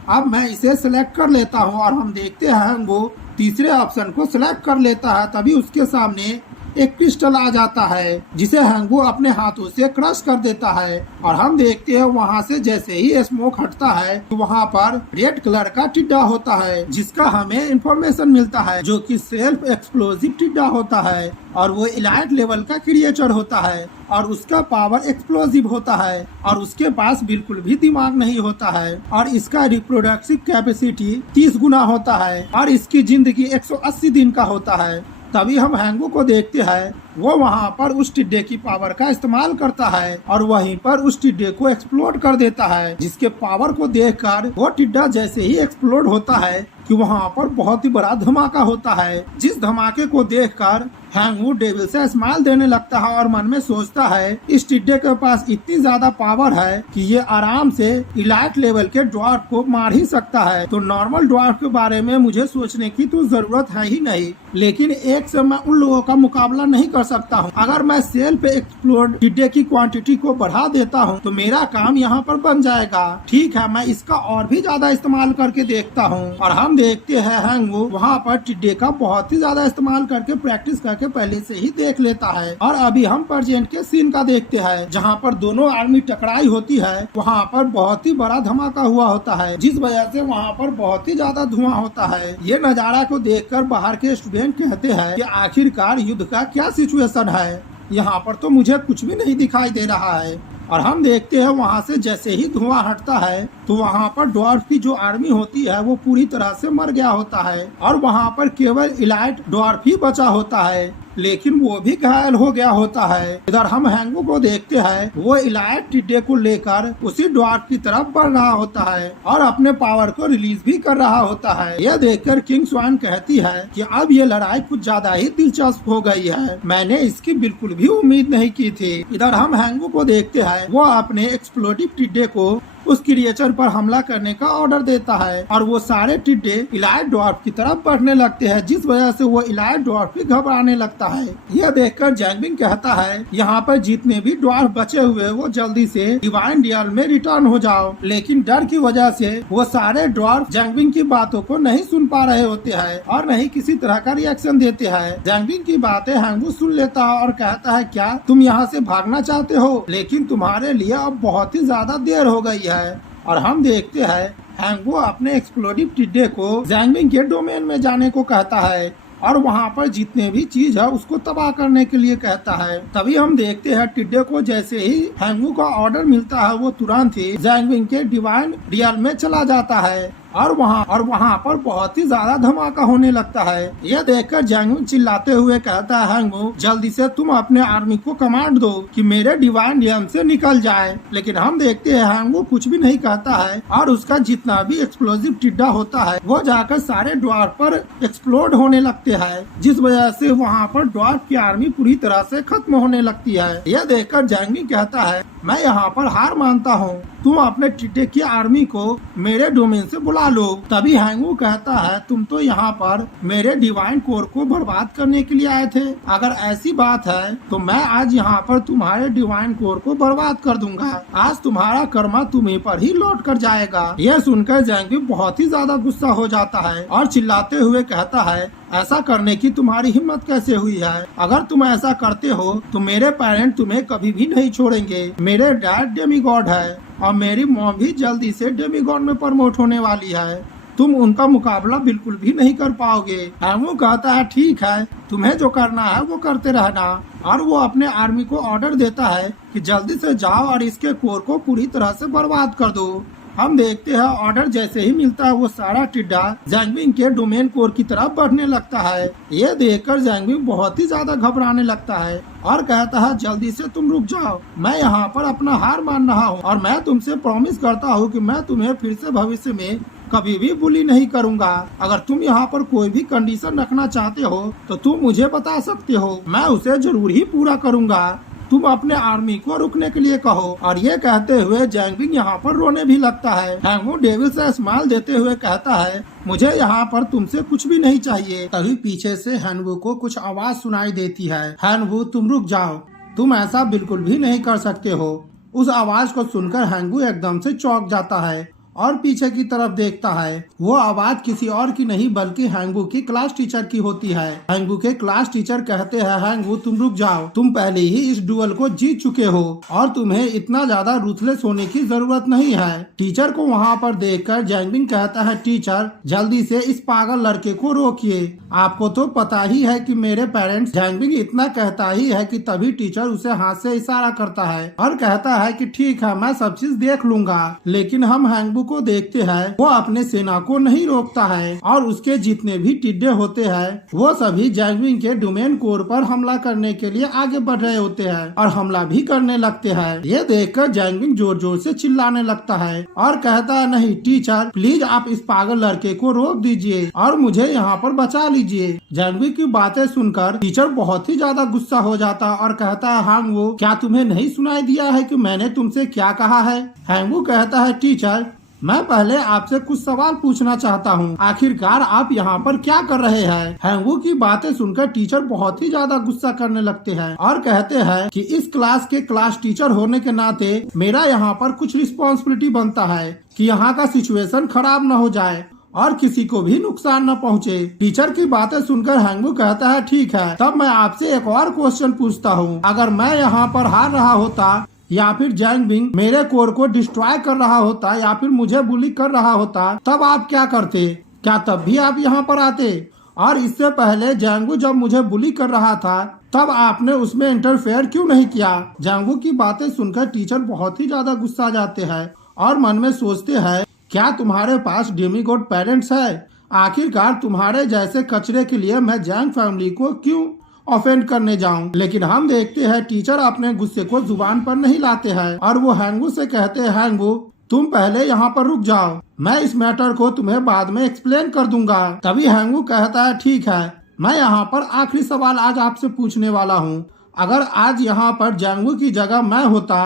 अब मैं इसे सिलेक्ट कर लेता हूँ और हम देखते हैं वो तीसरे ऑप्शन को सिलेक्ट कर लेता है। तभी उसके सामने एक पिस्टल आ जाता है जिसे हैंगू अपने हाथों से क्रश कर देता है और हम देखते हैं वहाँ से जैसे ही स्मोक हटता है तो वहाँ पर रेड कलर का टिड्डा होता है, जिसका हमें इंफॉर्मेशन मिलता है, जो कि सेल्फ एक्सप्लोसिव टिड्डा होता है और वो इलाइट लेवल का क्रिएचर होता है और उसका पावर एक्सप्लोसिव होता है और उसके पास बिल्कुल भी दिमाग नहीं होता है और इसका रिप्रोडक्टिव कैपेसिटी 30 गुना होता है और इसकी जिंदगी 180 दिन का होता है। तभी हम हैंगू को देखते हैं, वो वहाँ पर उस टिड्डे की पावर का इस्तेमाल करता है और वहीं पर उस टिड्डे को एक्सप्लोड कर देता है, जिसके पावर को देखकर वो टिड्डा जैसे ही एक्सप्लोड होता है कि वहाँ पर बहुत ही बड़ा धमाका होता है, जिस धमाके को देखकर हैंगू डेविल से स्माइल देने लगता है और मन में सोचता है इस टिड्डे के पास इतनी ज्यादा पावर है कि ये आराम से इलाइट लेवल के ड्वार्फ को मार ही सकता है। तो नॉर्मल ड्वार्फ के बारे में मुझे सोचने की तो जरूरत है ही नहीं, लेकिन एक से मैं उन लोगों का मुकाबला नहीं कर सकता हूँ। अगर मैं सेल्फ एक्सप्लोड टिड्डे की क्वांटिटी को बढ़ा देता हूँ तो मेरा काम यहाँ पर बन जाएगा। ठीक है, मैं इसका और भी ज्यादा इस्तेमाल करके देखता हूँ। और हम देखते हैं हैंगू वहाँ पर टिड्डे का बहुत ही ज्यादा इस्तेमाल करके प्रैक्टिस करके पहले से ही देख लेता है। और अभी हम प्रेजेंट के सीन का देखते हैं, जहाँ पर दोनों आर्मी टकराई होती है। वहाँ पर बहुत ही बड़ा धमाका हुआ होता है, जिस वजह से वहाँ पर बहुत ही ज्यादा धुआं होता है। ये नजारा को देखकर बाहर के स्टूडेंट कहते हैं कि आखिरकार युद्ध का क्या सिचुएशन है। यहाँ पर तो मुझे कुछ भी नहीं दिखाई दे रहा है। और हम देखते हैं वहाँ से जैसे ही धुआं हटता है तो वहाँ पर ड्वार्फ की जो आर्मी होती है वो पूरी तरह से मर गया होता है और वहाँ पर केवल इलाइट ड्वार्फ ही बचा होता है, लेकिन वो भी घायल हो गया होता है। इधर हम हैंगू को देखते हैं, वो इलाइट टिड्डे को लेकर उसी ड्वार्फ की तरफ बढ़ रहा होता है और अपने पावर को रिलीज भी कर रहा होता है। यह देखकर किंग स्वान कहती है कि अब ये लड़ाई कुछ ज्यादा ही दिलचस्प हो गई है, मैंने इसकी बिल्कुल भी उम्मीद नहीं की थी। इधर हम हैंगू को देखते हैं, वो अपने एक्सप्लोडिव टिड्डे को उस क्रिएचर पर हमला करने का ऑर्डर देता है और वो सारे टिड्डे इलाइट ड्वार्फ की तरफ बढ़ने लगते हैं, जिस वजह से वो इलाइट ड्वार्फ भी घबराने लगता है। यह देखकर जैंगबिंग कहता है, यहाँ पर जितने भी ड्वार्फ बचे हुए वो जल्दी से डिवाइन रियल में रिटर्न हो जाओ। लेकिन डर की वजह से वो सारे ड्वार्फ जैंगबिंग की बातों को नहीं सुन पा रहे होते हैं और नहीं किसी तरह का रिएक्शन देते हैं। जैंगबिंग की बातें हैंगू सुन लेता है और कहता है, क्या तुम यहाँ से भागना चाहते हो? लेकिन तुम्हारे लिए अब बहुत ही ज्यादा देर हो गई है। और हम देखते हैं हैंगू अपने एक्सप्लोडिव टिड्डे को जैंगबिंग के डोमेन में जाने को कहता है और वहाँ पर जितने भी चीज है उसको तबाह करने के लिए कहता है। तभी हम देखते हैं टिड्डे को जैसे ही हैंगू का ऑर्डर मिलता है वो तुरंत ही जैंगबिंग के डिवाइन रियल में चला जाता है और वहाँ पर बहुत ही ज्यादा धमाका होने लगता है। यह देखकर जैंगबिंग चिल्लाते हुए कहता है, हैंगू जल्दी से तुम अपने आर्मी को कमांड दो कि मेरे डिवाइन रियल से निकल जाए। लेकिन हम देखते हैं हैंगू कुछ भी नहीं कहता है और उसका जितना भी एक्सप्लोजिव टिड्डा होता है वो जाकर सारे ड्वार्फ पर एक्सप्लोड होने लगते हैं, जिस वजह से वहाँ पर ड्वार्फ की आर्मी पूरी तरह से खत्म होने लगती है। यह देखकर जैंगबिंग कहता है, मैं यहाँ पर हार मानता हूँ, तुम अपने टिड्डे की आर्मी को मेरे डोमेन से बुला लो। तभी हैंगू कहता है, तुम तो यहाँ पर मेरे डिवाइन कोर को बर्बाद करने के लिए आए थे। अगर ऐसी बात है तो मैं आज यहाँ पर तुम्हारे डिवाइन कोर को बर्बाद कर दूंगा। आज तुम्हारा कर्मा तुम्हीं पर ही लौट कर जाएगा। यह सुनकर जैंगबी बहुत ही ज्यादा गुस्सा हो जाता है और चिल्लाते हुए कहता है, ऐसा करने की तुम्हारी हिम्मत कैसे हुई है? अगर तुम ऐसा करते हो तो मेरे पेरेंट तुम्हें कभी भी नहीं छोड़ेंगे। मेरे डैड डेमीगॉड है और मेरी मॉम भी जल्दी से डेमीगॉड में प्रमोट होने वाली है, तुम उनका मुकाबला बिल्कुल भी नहीं कर पाओगे। हैंगू कहता है, ठीक है, तुम्हें जो करना है वो करते रहना। और वो अपने आर्मी को ऑर्डर देता है कि जल्दी से जाओ और इसके कोर को पूरी तरह से बर्बाद कर दो। हम देखते हैं ऑर्डर जैसे ही मिलता है वो सारा टिड्डा जैंगबिंग के डोमेन कोर की तरफ बढ़ने लगता है। ये देखकर जैंगबिंग बहुत ही ज्यादा घबराने लगता है और कहता है, जल्दी से तुम रुक जाओ, मैं यहाँ पर अपना हार मान रहा हूँ और मैं तुमसे प्रॉमिस करता हूँ कि मैं तुम्हें फिर से भविष्य में कभी भी बुली नहीं करूँगा। अगर तुम यहाँ पर कोई भी कंडीशन रखना चाहते हो तो तुम मुझे बता सकते हो, मैं उसे जरूर ही पूरा करूँगा। तुम अपने आर्मी को रुकने के लिए कहो। और ये कहते हुए जैंगबिंग यहाँ पर रोने भी लगता है। हैंगू डेविल से स्माइल देते हुए कहता है, मुझे यहाँ पर तुमसे कुछ भी नहीं चाहिए। तभी पीछे से हैंगू को कुछ आवाज सुनाई देती है, हैंगू तुम रुक जाओ, तुम ऐसा बिल्कुल भी नहीं कर सकते हो। उस आवाज को सुनकर हैंगू एकदम से चौंक जाता है और पीछे की तरफ देखता है। वो आवाज किसी और की नहीं बल्कि हैंगू की क्लास टीचर की होती है। हैंगू के क्लास टीचर कहते हैं, हैंगू तुम रुक जाओ, तुम पहले ही इस डुअल को जीत चुके हो और तुम्हें इतना ज्यादा रूथलेस होने की जरूरत नहीं है। टीचर को वहाँ पर देखकर जैंगबिंग कहता है, टीचर जल्दी से इस पागल लड़के को रोकिए, आपको तो पता ही है कि मेरे पेरेंट्स। जैंगबिंग इतना कहता ही है कि तभी टीचर उसे हाथ से इशारा करता है और कहता है कि ठीक है, मैं सब चीज देख लूंगा। लेकिन हम हैंगू को देखते हैं, वो अपने सेना को नहीं रोकता है और उसके जितने भी टिड्डे होते हैं वो सभी जैंगबिंग के डोमेन कोर पर हमला करने के लिए आगे बढ़ रहे होते हैं और हमला भी करने लगते हैं। ये देखकर जैंगबिंग जोर जोर से चिल्लाने लगता है और कहता है, नहीं टीचर प्लीज आप इस पागल लड़के को रोक दीजिए और मुझे यहाँ पर बचा लीजिए। जैंगबिंग की बातें सुनकर टीचर बहुत ही ज्यादा गुस्सा हो जाता और कहता है, हैंगू क्या तुम्हें नहीं सुनाई दिया है कि मैंने तुमसे क्या कहा है? हैंगू कहता है, टीचर मैं पहले आपसे कुछ सवाल पूछना चाहता हूँ, आखिरकार आप यहाँ पर क्या कर रहे हैं? हैंगू की बातें सुनकर टीचर बहुत ही ज्यादा गुस्सा करने लगते हैं और कहते हैं कि इस क्लास के क्लास टीचर होने के नाते मेरा यहाँ पर कुछ रिस्पॉन्सिबिलिटी बनता है कि यहाँ का सिचुएशन खराब न हो जाए और किसी को भी नुकसान न पहुँचे। टीचर की बातें सुनकर हैंगू कहता है, ठीक है, तब मैं आपसे एक और क्वेश्चन पूछता हूँ, अगर मैं यहाँ पर हार रहा होता या फिर जैंगबिंग मेरे कोर को डिस्ट्रॉय कर रहा होता या फिर मुझे बुली कर रहा होता, तब आप क्या करते? क्या तब भी आप यहाँ पर आते? और इससे पहले जैंगू जब मुझे बुली कर रहा था तब आपने उसमें इंटरफेयर क्यों नहीं किया? जंगू की बातें सुनकर टीचर बहुत ही ज्यादा गुस्सा जाते हैं और मन में सोचते हैं, क्या तुम्हारे पास डेमीगॉड पेरेंट्स है? आखिरकार तुम्हारे जैसे कचरे के लिए मैं जैंग फैमिली को क्यों ऑफेंड करने जाऊं? लेकिन हम देखते हैं टीचर अपने गुस्से को जुबान पर नहीं लाते हैं और वो हैंगू से कहते हैं, हैंगू तुम पहले यहाँ पर रुक जाओ, मैं इस मैटर को तुम्हें बाद में एक्सप्लेन कर दूंगा। तभी हैंगू कहता है, ठीक है, मैं यहाँ पर आखिरी सवाल आज आपसे पूछने वाला हूँ। अगर आज यहाँ पर जंगू की जगह मैं होता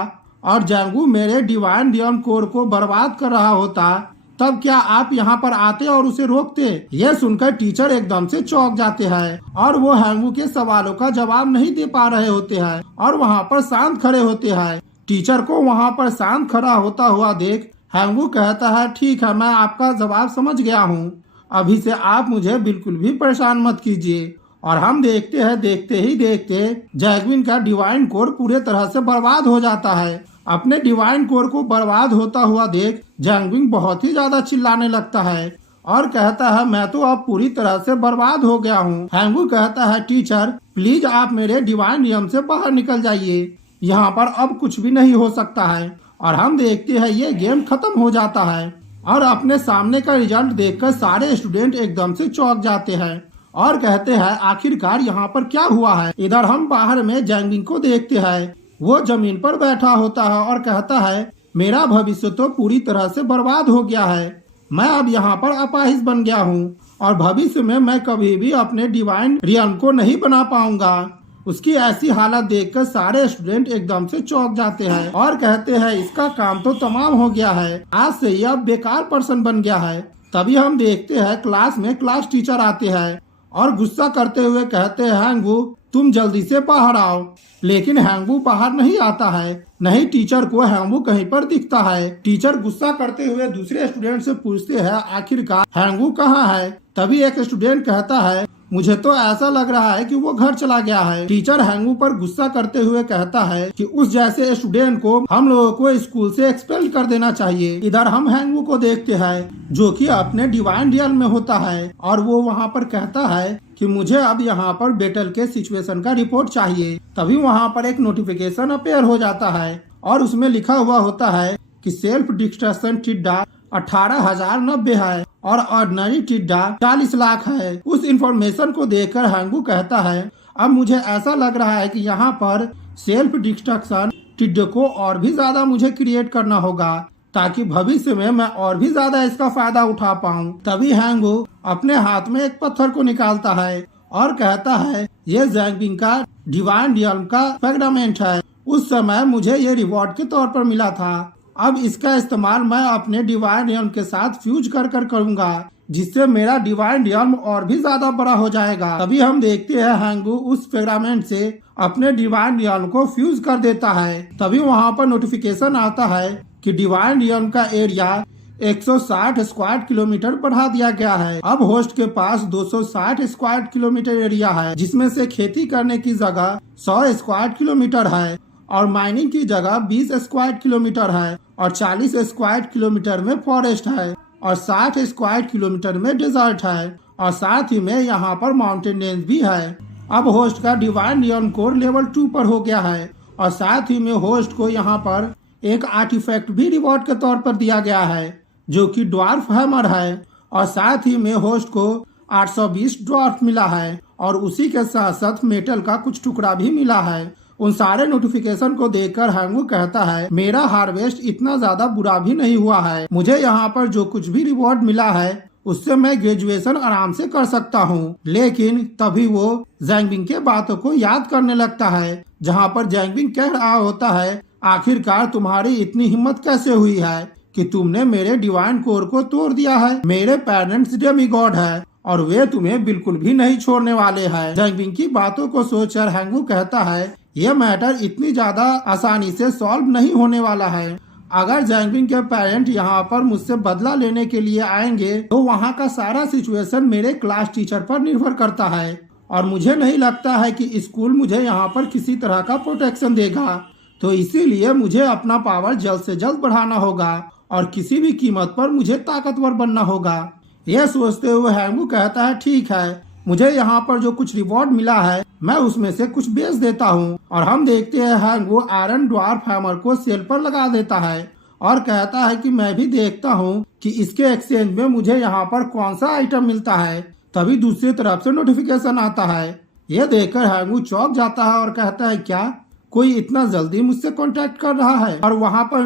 और जंगू मेरे डिवाइन रियल्म कोर को बर्बाद कर रहा होता, तब क्या आप यहाँ पर आते और उसे रोकते? ये सुनकर टीचर एकदम से चौंक जाते हैं और वो हैंगू के सवालों का जवाब नहीं दे पा रहे होते हैं और वहाँ पर शांत खड़े होते हैं। टीचर को वहाँ पर शांत खड़ा होता हुआ देख हैंगू कहता है, ठीक है, मैं आपका जवाब समझ गया हूँ, अभी से आप मुझे बिल्कुल भी परेशान मत कीजिए। और हम देखते हैं, देखते ही देखते जैगविन का डिवाइन कोर पूरे तरह से बर्बाद हो जाता है। अपने डिवाइन कोर को बर्बाद होता हुआ देख जैगविन बहुत ही ज्यादा चिल्लाने लगता है और कहता है, मैं तो अब पूरी तरह से बर्बाद हो गया हूँ। हैंगू कहता है, टीचर प्लीज आप मेरे डिवाइन नियम से बाहर निकल जाइए, यहाँ पर अब कुछ भी नहीं हो सकता है। और हम देखते हैं ये गेम खत्म हो जाता है और अपने सामने का रिजल्ट देखकर सारे स्टूडेंट एकदम से चौंक जाते हैं और कहते हैं, आखिरकार यहाँ पर क्या हुआ है? इधर हम बाहर में जैंगबिन को देखते हैं, वो जमीन पर बैठा होता है और कहता है, मेरा भविष्य तो पूरी तरह से बर्बाद हो गया है, मैं अब यहाँ पर अपाहिज बन गया हूँ और भविष्य में मैं कभी भी अपने डिवाइन रियल्म को नहीं बना पाऊंगा। उसकी ऐसी हालत देखकर सारे स्टूडेंट एकदम से चौंक जाते हैं और कहते हैं, इसका काम तो तमाम हो गया है, आज से यह बेकार पर्सन बन गया है। तभी हम देखते हैं क्लास में क्लास टीचर आते हैं और गुस्सा करते हुए कहते हैं, हैंगू तुम जल्दी से बाहर आओ। लेकिन हैंगू बाहर नहीं आता है, नहीं टीचर को हैंगू कहीं पर दिखता है। टीचर गुस्सा करते हुए दूसरे स्टूडेंट से पूछते हैं, आखिरकार हैंगू कहाँ है? तभी एक स्टूडेंट कहता है, मुझे तो ऐसा लग रहा है कि वो घर चला गया है। टीचर हैंगू पर गुस्सा करते हुए कहता है कि उस जैसे स्टूडेंट को हम लोगों को स्कूल से एक्सपेल कर देना चाहिए। इधर हम हैंगू को देखते हैं जो कि अपने डिवाइन रियल में होता है और वो वहाँ पर कहता है कि मुझे अब यहाँ पर बैटल के सिचुएशन का रिपोर्ट चाहिए। तभी वहाँ पर एक नोटिफिकेशन अपेयर हो जाता है और उसमें लिखा हुआ होता है कि सेल्फ डिस्ट्रक्शन टिड्डा 18,090 है और ऑर्डिनरी टिड्डा 40 लाख है। उस इंफॉर्मेशन को देखकर हैंगू कहता है, अब मुझे ऐसा लग रहा है कि यहाँ पर सेल्फ डिस्ट्रक्शन टिड्डे को और भी ज्यादा मुझे क्रिएट करना होगा ताकि भविष्य में मैं और भी ज्यादा इसका फायदा उठा पाऊँ। तभी हैंगू अपने हाथ में एक पत्थर को निकालता है और कहता है, ये जैंगबिन का डिवाइन रियल्म का फ्रेगमेंट है, उस समय मुझे ये रिवॉर्ड के तौर पर मिला था, अब इसका इस्तेमाल मैं अपने डिवाइन रियल्म के साथ फ्यूज कर करूंगा, जिससे मेरा डिवाइन रियल्म और भी ज्यादा बड़ा हो जाएगा। तभी हम देखते हैं हैंगू उस फ्रेगमेंट से अपने डिवाइन रियल्म को फ्यूज कर देता है। तभी वहाँ पर नोटिफिकेशन आता है कि डिवाइन रियल्म का एरिया 160 स्क्वायर किलोमीटर बढ़ा दिया गया है। अब होस्ट के पास 260 स्क्वायर किलोमीटर एरिया है, जिसमें से खेती करने की जगह 100 स्क्वायर किलोमीटर है और माइनिंग की जगह 20 स्क्वायर किलोमीटर है और 40 स्क्वायर किलोमीटर में फॉरेस्ट है और 60 स्क्वायर किलोमीटर में डेजर्ट है और साथ ही में यहाँ पर माउंटेन रेंज भी है। अब होस्ट का डिवाइन रियल्म कोर लेवल 2 पर हो गया है और साथ ही में होस्ट को यहाँ पर एक आर्टिफैक्ट भी रिवॉर्ड के तौर पर दिया गया है जो कि ड्वार्फ हैमर है और साथ ही में होस्ट को 820 ड्वार्फ मिला है और उसी के साथ साथ मेटल का कुछ टुकड़ा भी मिला है। उन सारे नोटिफिकेशन को देखकर हैंगू कहता है, मेरा हार्वेस्ट इतना ज्यादा बुरा भी नहीं हुआ है, मुझे यहाँ पर जो कुछ भी रिवॉर्ड मिला है उससे मैं ग्रेजुएशन आराम से कर सकता हूँ। लेकिन तभी वो जैंगबिन के बातों को याद करने लगता है, जहाँ पर जैंगबिन कह रहा होता है, आखिरकार तुम्हारी इतनी हिम्मत कैसे हुई है कि तुमने मेरे डिवाइन कोर को तोड़ दिया है? मेरे पेरेंट्स डेमीगॉड है और वे तुम्हें बिल्कुल भी नहीं छोड़ने वाले हैं। जैंगबिन की बातों को सोचकर हैंगू कहता है, यह मैटर इतनी ज्यादा आसानी से सॉल्व नहीं होने वाला है। अगर जैंगबिन के पेरेंट यहाँ पर मुझसे बदला लेने के लिए आएंगे तो वहाँ का सारा सिचुएशन मेरे क्लास टीचर पर निर्भर करता है और मुझे नहीं लगता है कि स्कूल मुझे यहाँ पर किसी तरह का प्रोटेक्शन देगा। तो इसीलिए मुझे अपना पावर जल्द से जल्द बढ़ाना होगा और किसी भी कीमत पर मुझे ताकतवर बनना होगा। यह सोचते हुए हैंगू कहता है, ठीक है, मुझे यहाँ पर जो कुछ रिवॉर्ड मिला है मैं उसमें से कुछ बेच देता हूँ। और हम देखते हैं वो आयरन ड्वार्फ हैमर को सेल पर लगा देता है और कहता है कि मैं भी देखता हूँ कि इसके एक्सचेंज में मुझे यहाँ पर कौन सा आइटम मिलता है। तभी दूसरी तरफ से नोटिफिकेशन आता है। यह देखकर हैंगू चौंक जाता है और कहता है क्या कोई इतना जल्दी मुझसे कांटेक्ट कर रहा है। और वहाँ पर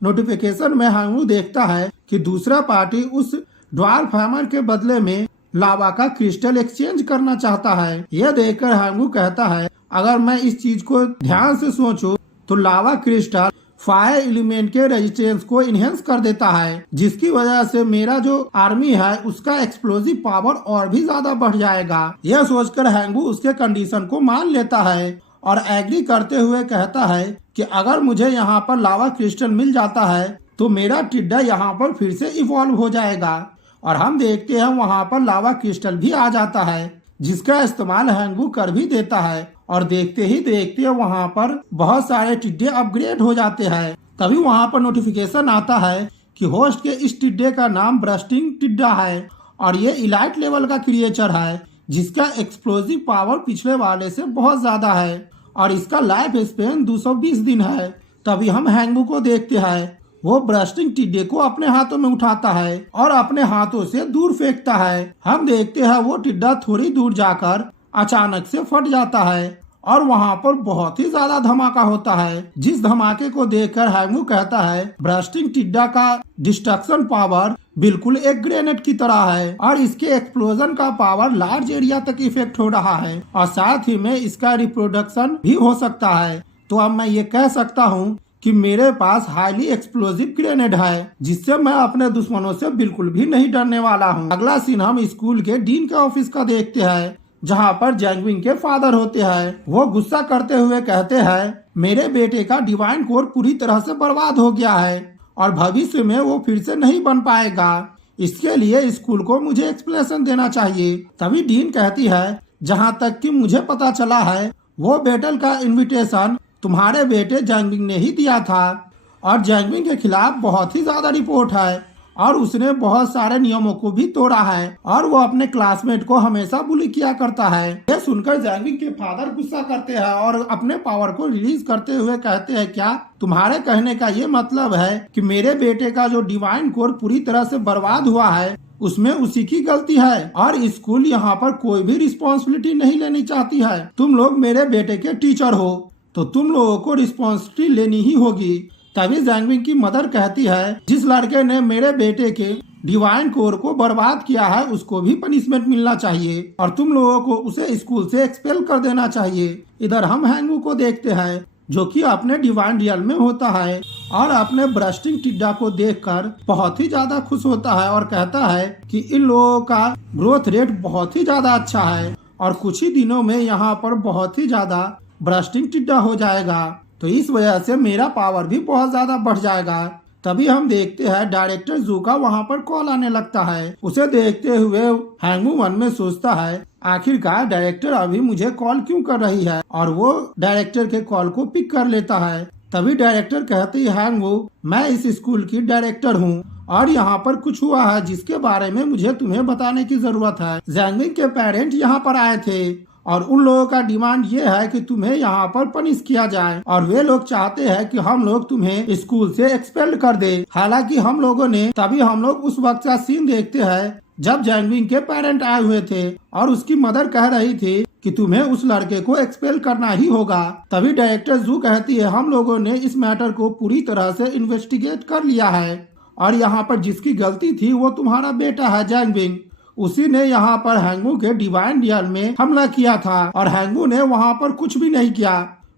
नोटिफिकेशन में हैंगू देखता है कि दूसरा पार्टी उस ड्वार्फ हैमर के बदले में लावा का क्रिस्टल एक्सचेंज करना चाहता है। यह देखकर हैंगू कहता है अगर मैं इस चीज को ध्यान से सोचूं तो लावा क्रिस्टल फायर एलिमेंट के रेजिस्टेंस को इनहेंस कर देता है, जिसकी वजह से मेरा जो आर्मी है उसका एक्सप्लोजिव पावर और भी ज्यादा बढ़ जाएगा। यह सोचकर हैंगू उसके कंडीशन को मान लेता है और एग्री करते हुए कहता है कि अगर मुझे यहाँ पर लावा क्रिस्टल मिल जाता है तो मेरा टिड्डा यहाँ पर फिर से इवॉल्व हो जाएगा। और हम देखते हैं वहाँ पर लावा क्रिस्टल भी आ जाता है, जिसका इस्तेमाल हैंगू कर भी देता है। और देखते ही देखते वहाँ पर बहुत सारे टिड्डे अपग्रेड हो जाते हैं। तभी वहाँ पर नोटिफिकेशन आता है कि होस्ट के इस टिड्डे का नाम ब्रस्टिंग टिड्डा है और ये इलाइट लेवल का क्रिएचर है, जिसका एक्सप्लोजिव पावर पिछले वाले से बहुत ज्यादा है और इसका लाइफ स्पेन 220 दिन है। तभी हम हैंगू को देखते हैं, वो ब्रस्टिंग टिड्डे को अपने हाथों में उठाता है और अपने हाथों से दूर फेंकता है। हम देखते हैं वो टिड्डा थोड़ी दूर जाकर अचानक से फट जाता है और वहाँ पर बहुत ही ज्यादा धमाका होता है, जिस धमाके को देखकर हैंगू कहता है ब्रस्टिंग टिड्डा का डिस्ट्रक्शन पावर बिल्कुल एक ग्रेनेड की तरह है और इसके एक्सप्लोजन का पावर लार्ज एरिया तक इफेक्ट हो रहा है और साथ ही में इसका रिप्रोडक्शन भी हो सकता है। तो अब मैं ये कह सकता हूँ कि मेरे पास हाईली एक्सप्लोजिव ग्रेनेड है, जिससे मैं अपने दुश्मनों से बिल्कुल भी नहीं डरने वाला हूँ। अगला सीन हम स्कूल के डीन के ऑफिस का देखते हैं, जहाँ पर जैंगविंग के फादर होते हैं। वो गुस्सा करते हुए कहते हैं मेरे बेटे का डिवाइन कोर पूरी तरह से बर्बाद हो गया है और भविष्य में वो फिर से नहीं बन पाएगा। इसके लिए स्कूल को मुझे एक्सप्लेनेशन देना चाहिए। तभी डीन कहती है जहाँ तक कि मुझे पता चला है वो बैटल का इन्विटेशन तुम्हारे बेटे जैंगविंग ने ही दिया था और जैंगविंग के खिलाफ बहुत ही ज्यादा रिपोर्ट है और उसने बहुत सारे नियमों को भी तोड़ा है और वो अपने क्लासमेट को हमेशा बुली किया करता है। यह सुनकर जैंगविंग के फादर गुस्सा करते हैं और अपने पावर को रिलीज करते हुए कहते हैं क्या तुम्हारे कहने का ये मतलब है कि मेरे बेटे का जो डिवाइन कोर पूरी तरह से बर्बाद हुआ है उसमें उसी की गलती है और स्कूल यहाँ पर कोई भी रिस्पॉन्सिबिलिटी नहीं लेनी चाहती है। तुम लोग मेरे बेटे के टीचर हो तो तुम लोगों को रिस्पॉन्सिबिलिटी लेनी ही होगी। तभी जैंगविंग की मदर कहती है जिस लड़के ने मेरे बेटे के डिवाइन कोर को बर्बाद किया है उसको भी पनिशमेंट मिलना चाहिए और तुम लोगों को उसे स्कूल से एक्सपेल कर देना चाहिए। इधर हम हैंगू को देखते हैं जो कि अपने डिवाइन रियल में होता है और अपने ब्रस्टिंग टिड्डा को देखकर बहुत ही ज्यादा खुश होता है और कहता है कि इन लोगों का ग्रोथ रेट बहुत ही ज्यादा अच्छा है और कुछ ही दिनों में यहाँ पर बहुत ही ज्यादा ब्रस्टिंग टिड्डा हो जाएगा, तो इस वजह से मेरा पावर भी बहुत ज्यादा बढ़ जाएगा। तभी हम देखते हैं डायरेक्टर जू का वहाँ पर कॉल आने लगता है। उसे देखते हुए हैंगू मन में सोचता है आखिरकार डायरेक्टर अभी मुझे कॉल क्यों कर रही है और वो डायरेक्टर के कॉल को पिक कर लेता है। तभी डायरेक्टर कहती है हैंगू मैं इस स्कूल की डायरेक्टर हूँ और यहाँ पर कुछ हुआ है जिसके बारे में मुझे तुम्हें बताने की जरूरत है। जैंगविंग के पेरेंट यहाँ पर आए थे और उन लोगों का डिमांड ये है कि तुम्हें यहाँ पर पनिश किया जाए और वे लोग चाहते हैं कि हम लोग तुम्हें स्कूल से एक्सपेल कर दे। हालांकि हम लोगों ने तभी हम लोग उस वक्त का सीन देखते हैं जब जैंगविंग के पेरेंट आए हुए थे और उसकी मदर कह रही थी कि तुम्हें उस लड़के को एक्सपेल करना ही होगा। तभी डायरेक्टर जू कहती है हम लोगों ने इस मैटर को पूरी तरह से इन्वेस्टिगेट कर लिया है और यहाँ पर जिसकी गलती थी वो तुम्हारा बेटा है जैंगविंग। उसी ने यहाँ पर हैंगू के डिवाइन रियल में हमला किया था और हैंगू ने वहाँ पर कुछ भी नहीं किया,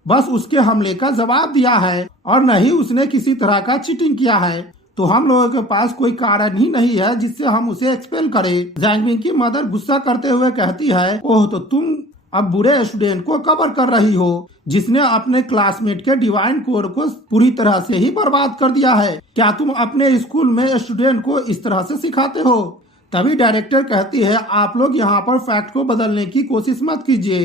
बस उसके हमले का जवाब दिया है और न ही उसने किसी तरह का चीटिंग किया है। तो हम लोगों के पास कोई कारण ही नहीं है जिससे हम उसे एक्सपेल करें। जैंगविंग की मदर गुस्सा करते हुए कहती है ओह तो तुम अब बुरे स्टूडेंट को कवर कर रही हो जिसने अपने क्लासमेट के डिवाइन कोर को पूरी तरह से ही बर्बाद कर दिया है। क्या तुम अपने स्कूल में स्टूडेंट को इस तरह से सिखाते हो? तभी डायरेक्टर कहती है आप लोग यहाँ पर फैक्ट को बदलने की कोशिश मत कीजिए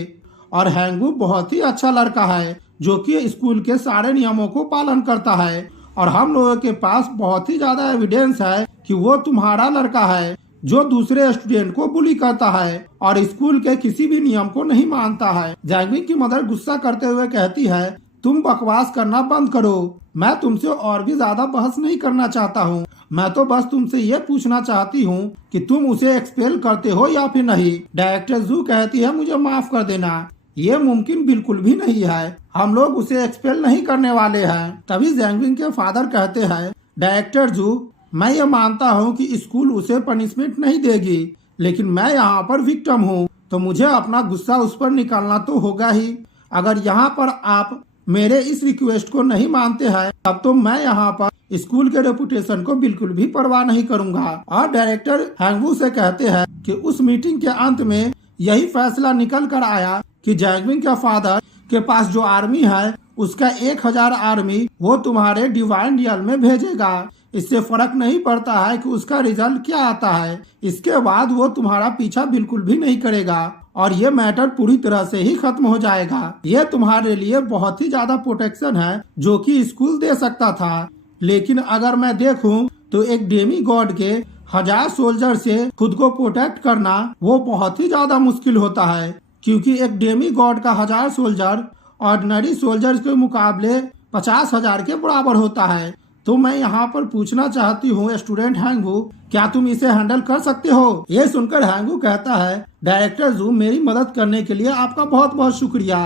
और हैंगू बहुत ही अच्छा लड़का है जो कि स्कूल के सारे नियमों को पालन करता है और हम लोगों के पास बहुत ही ज्यादा एविडेंस है कि वो तुम्हारा लड़का है जो दूसरे स्टूडेंट को बुली करता है और स्कूल के किसी भी नियम को नहीं मानता है। जैंगविन की मदर गुस्सा करते हुए कहती है, तुम बकवास करना बंद करो। मैं तुमसे और भी ज्यादा बहस नहीं करना चाहता हूँ। मैं तो बस तुमसे ये पूछना चाहती हूँ कि तुम उसे एक्सपेल करते हो या फिर नहीं। डायरेक्टर जू कहती है, मुझे माफ कर देना, ये मुमकिन बिल्कुल भी नहीं है। हम लोग उसे एक्सपेल नहीं करने वाले हैं। तभी जैंगविन के फादर कहते हैं, डायरेक्टर जू, मैं ये मानता हूँ कि स्कूल उसे पनिशमेंट नहीं देगी, लेकिन मैं यहाँ पर विक्टिम हूँ, तो मुझे अपना गुस्सा उस पर निकालना तो होगा ही। अगर यहाँ पर आप मेरे इस रिक्वेस्ट को नहीं मानते हैं, तब तो मैं यहाँ पर स्कूल के रेपुटेशन को बिल्कुल भी परवाह नहीं करूँगा। और डायरेक्टर हैंगवू से कहते हैं कि उस मीटिंग के अंत में यही फैसला निकल कर आया कि जैंगविन के फादर के पास जो आर्मी है, उसका 1000 आर्मी वो तुम्हारे डिवाइन रियल में भेजेगा। इससे फर्क नहीं पड़ता है कि उसका रिजल्ट क्या आता है, इसके बाद वो तुम्हारा पीछा बिल्कुल भी नहीं करेगा और ये मैटर पूरी तरह से ही खत्म हो जाएगा। ये तुम्हारे लिए बहुत ही ज्यादा प्रोटेक्शन है जो कि स्कूल दे सकता था, लेकिन अगर मैं देखूं तो एक डेमी गॉड के 1000 सोल्जर से खुद को प्रोटेक्ट करना वो बहुत ही ज्यादा मुश्किल होता है, क्योंकि एक डेमी गॉड का 1000 सोल्जर ऑर्डिनरी सोल्जर के मुकाबले 50,000 के बराबर होता है। तो मैं यहाँ पर पूछना चाहती हूँ स्टूडेंट हैंगवू, क्या तुम इसे हैंडल कर सकते हो? ये सुनकर हैंगवू कहता है, डायरेक्टर जू, मेरी मदद करने के लिए आपका बहुत बहुत शुक्रिया।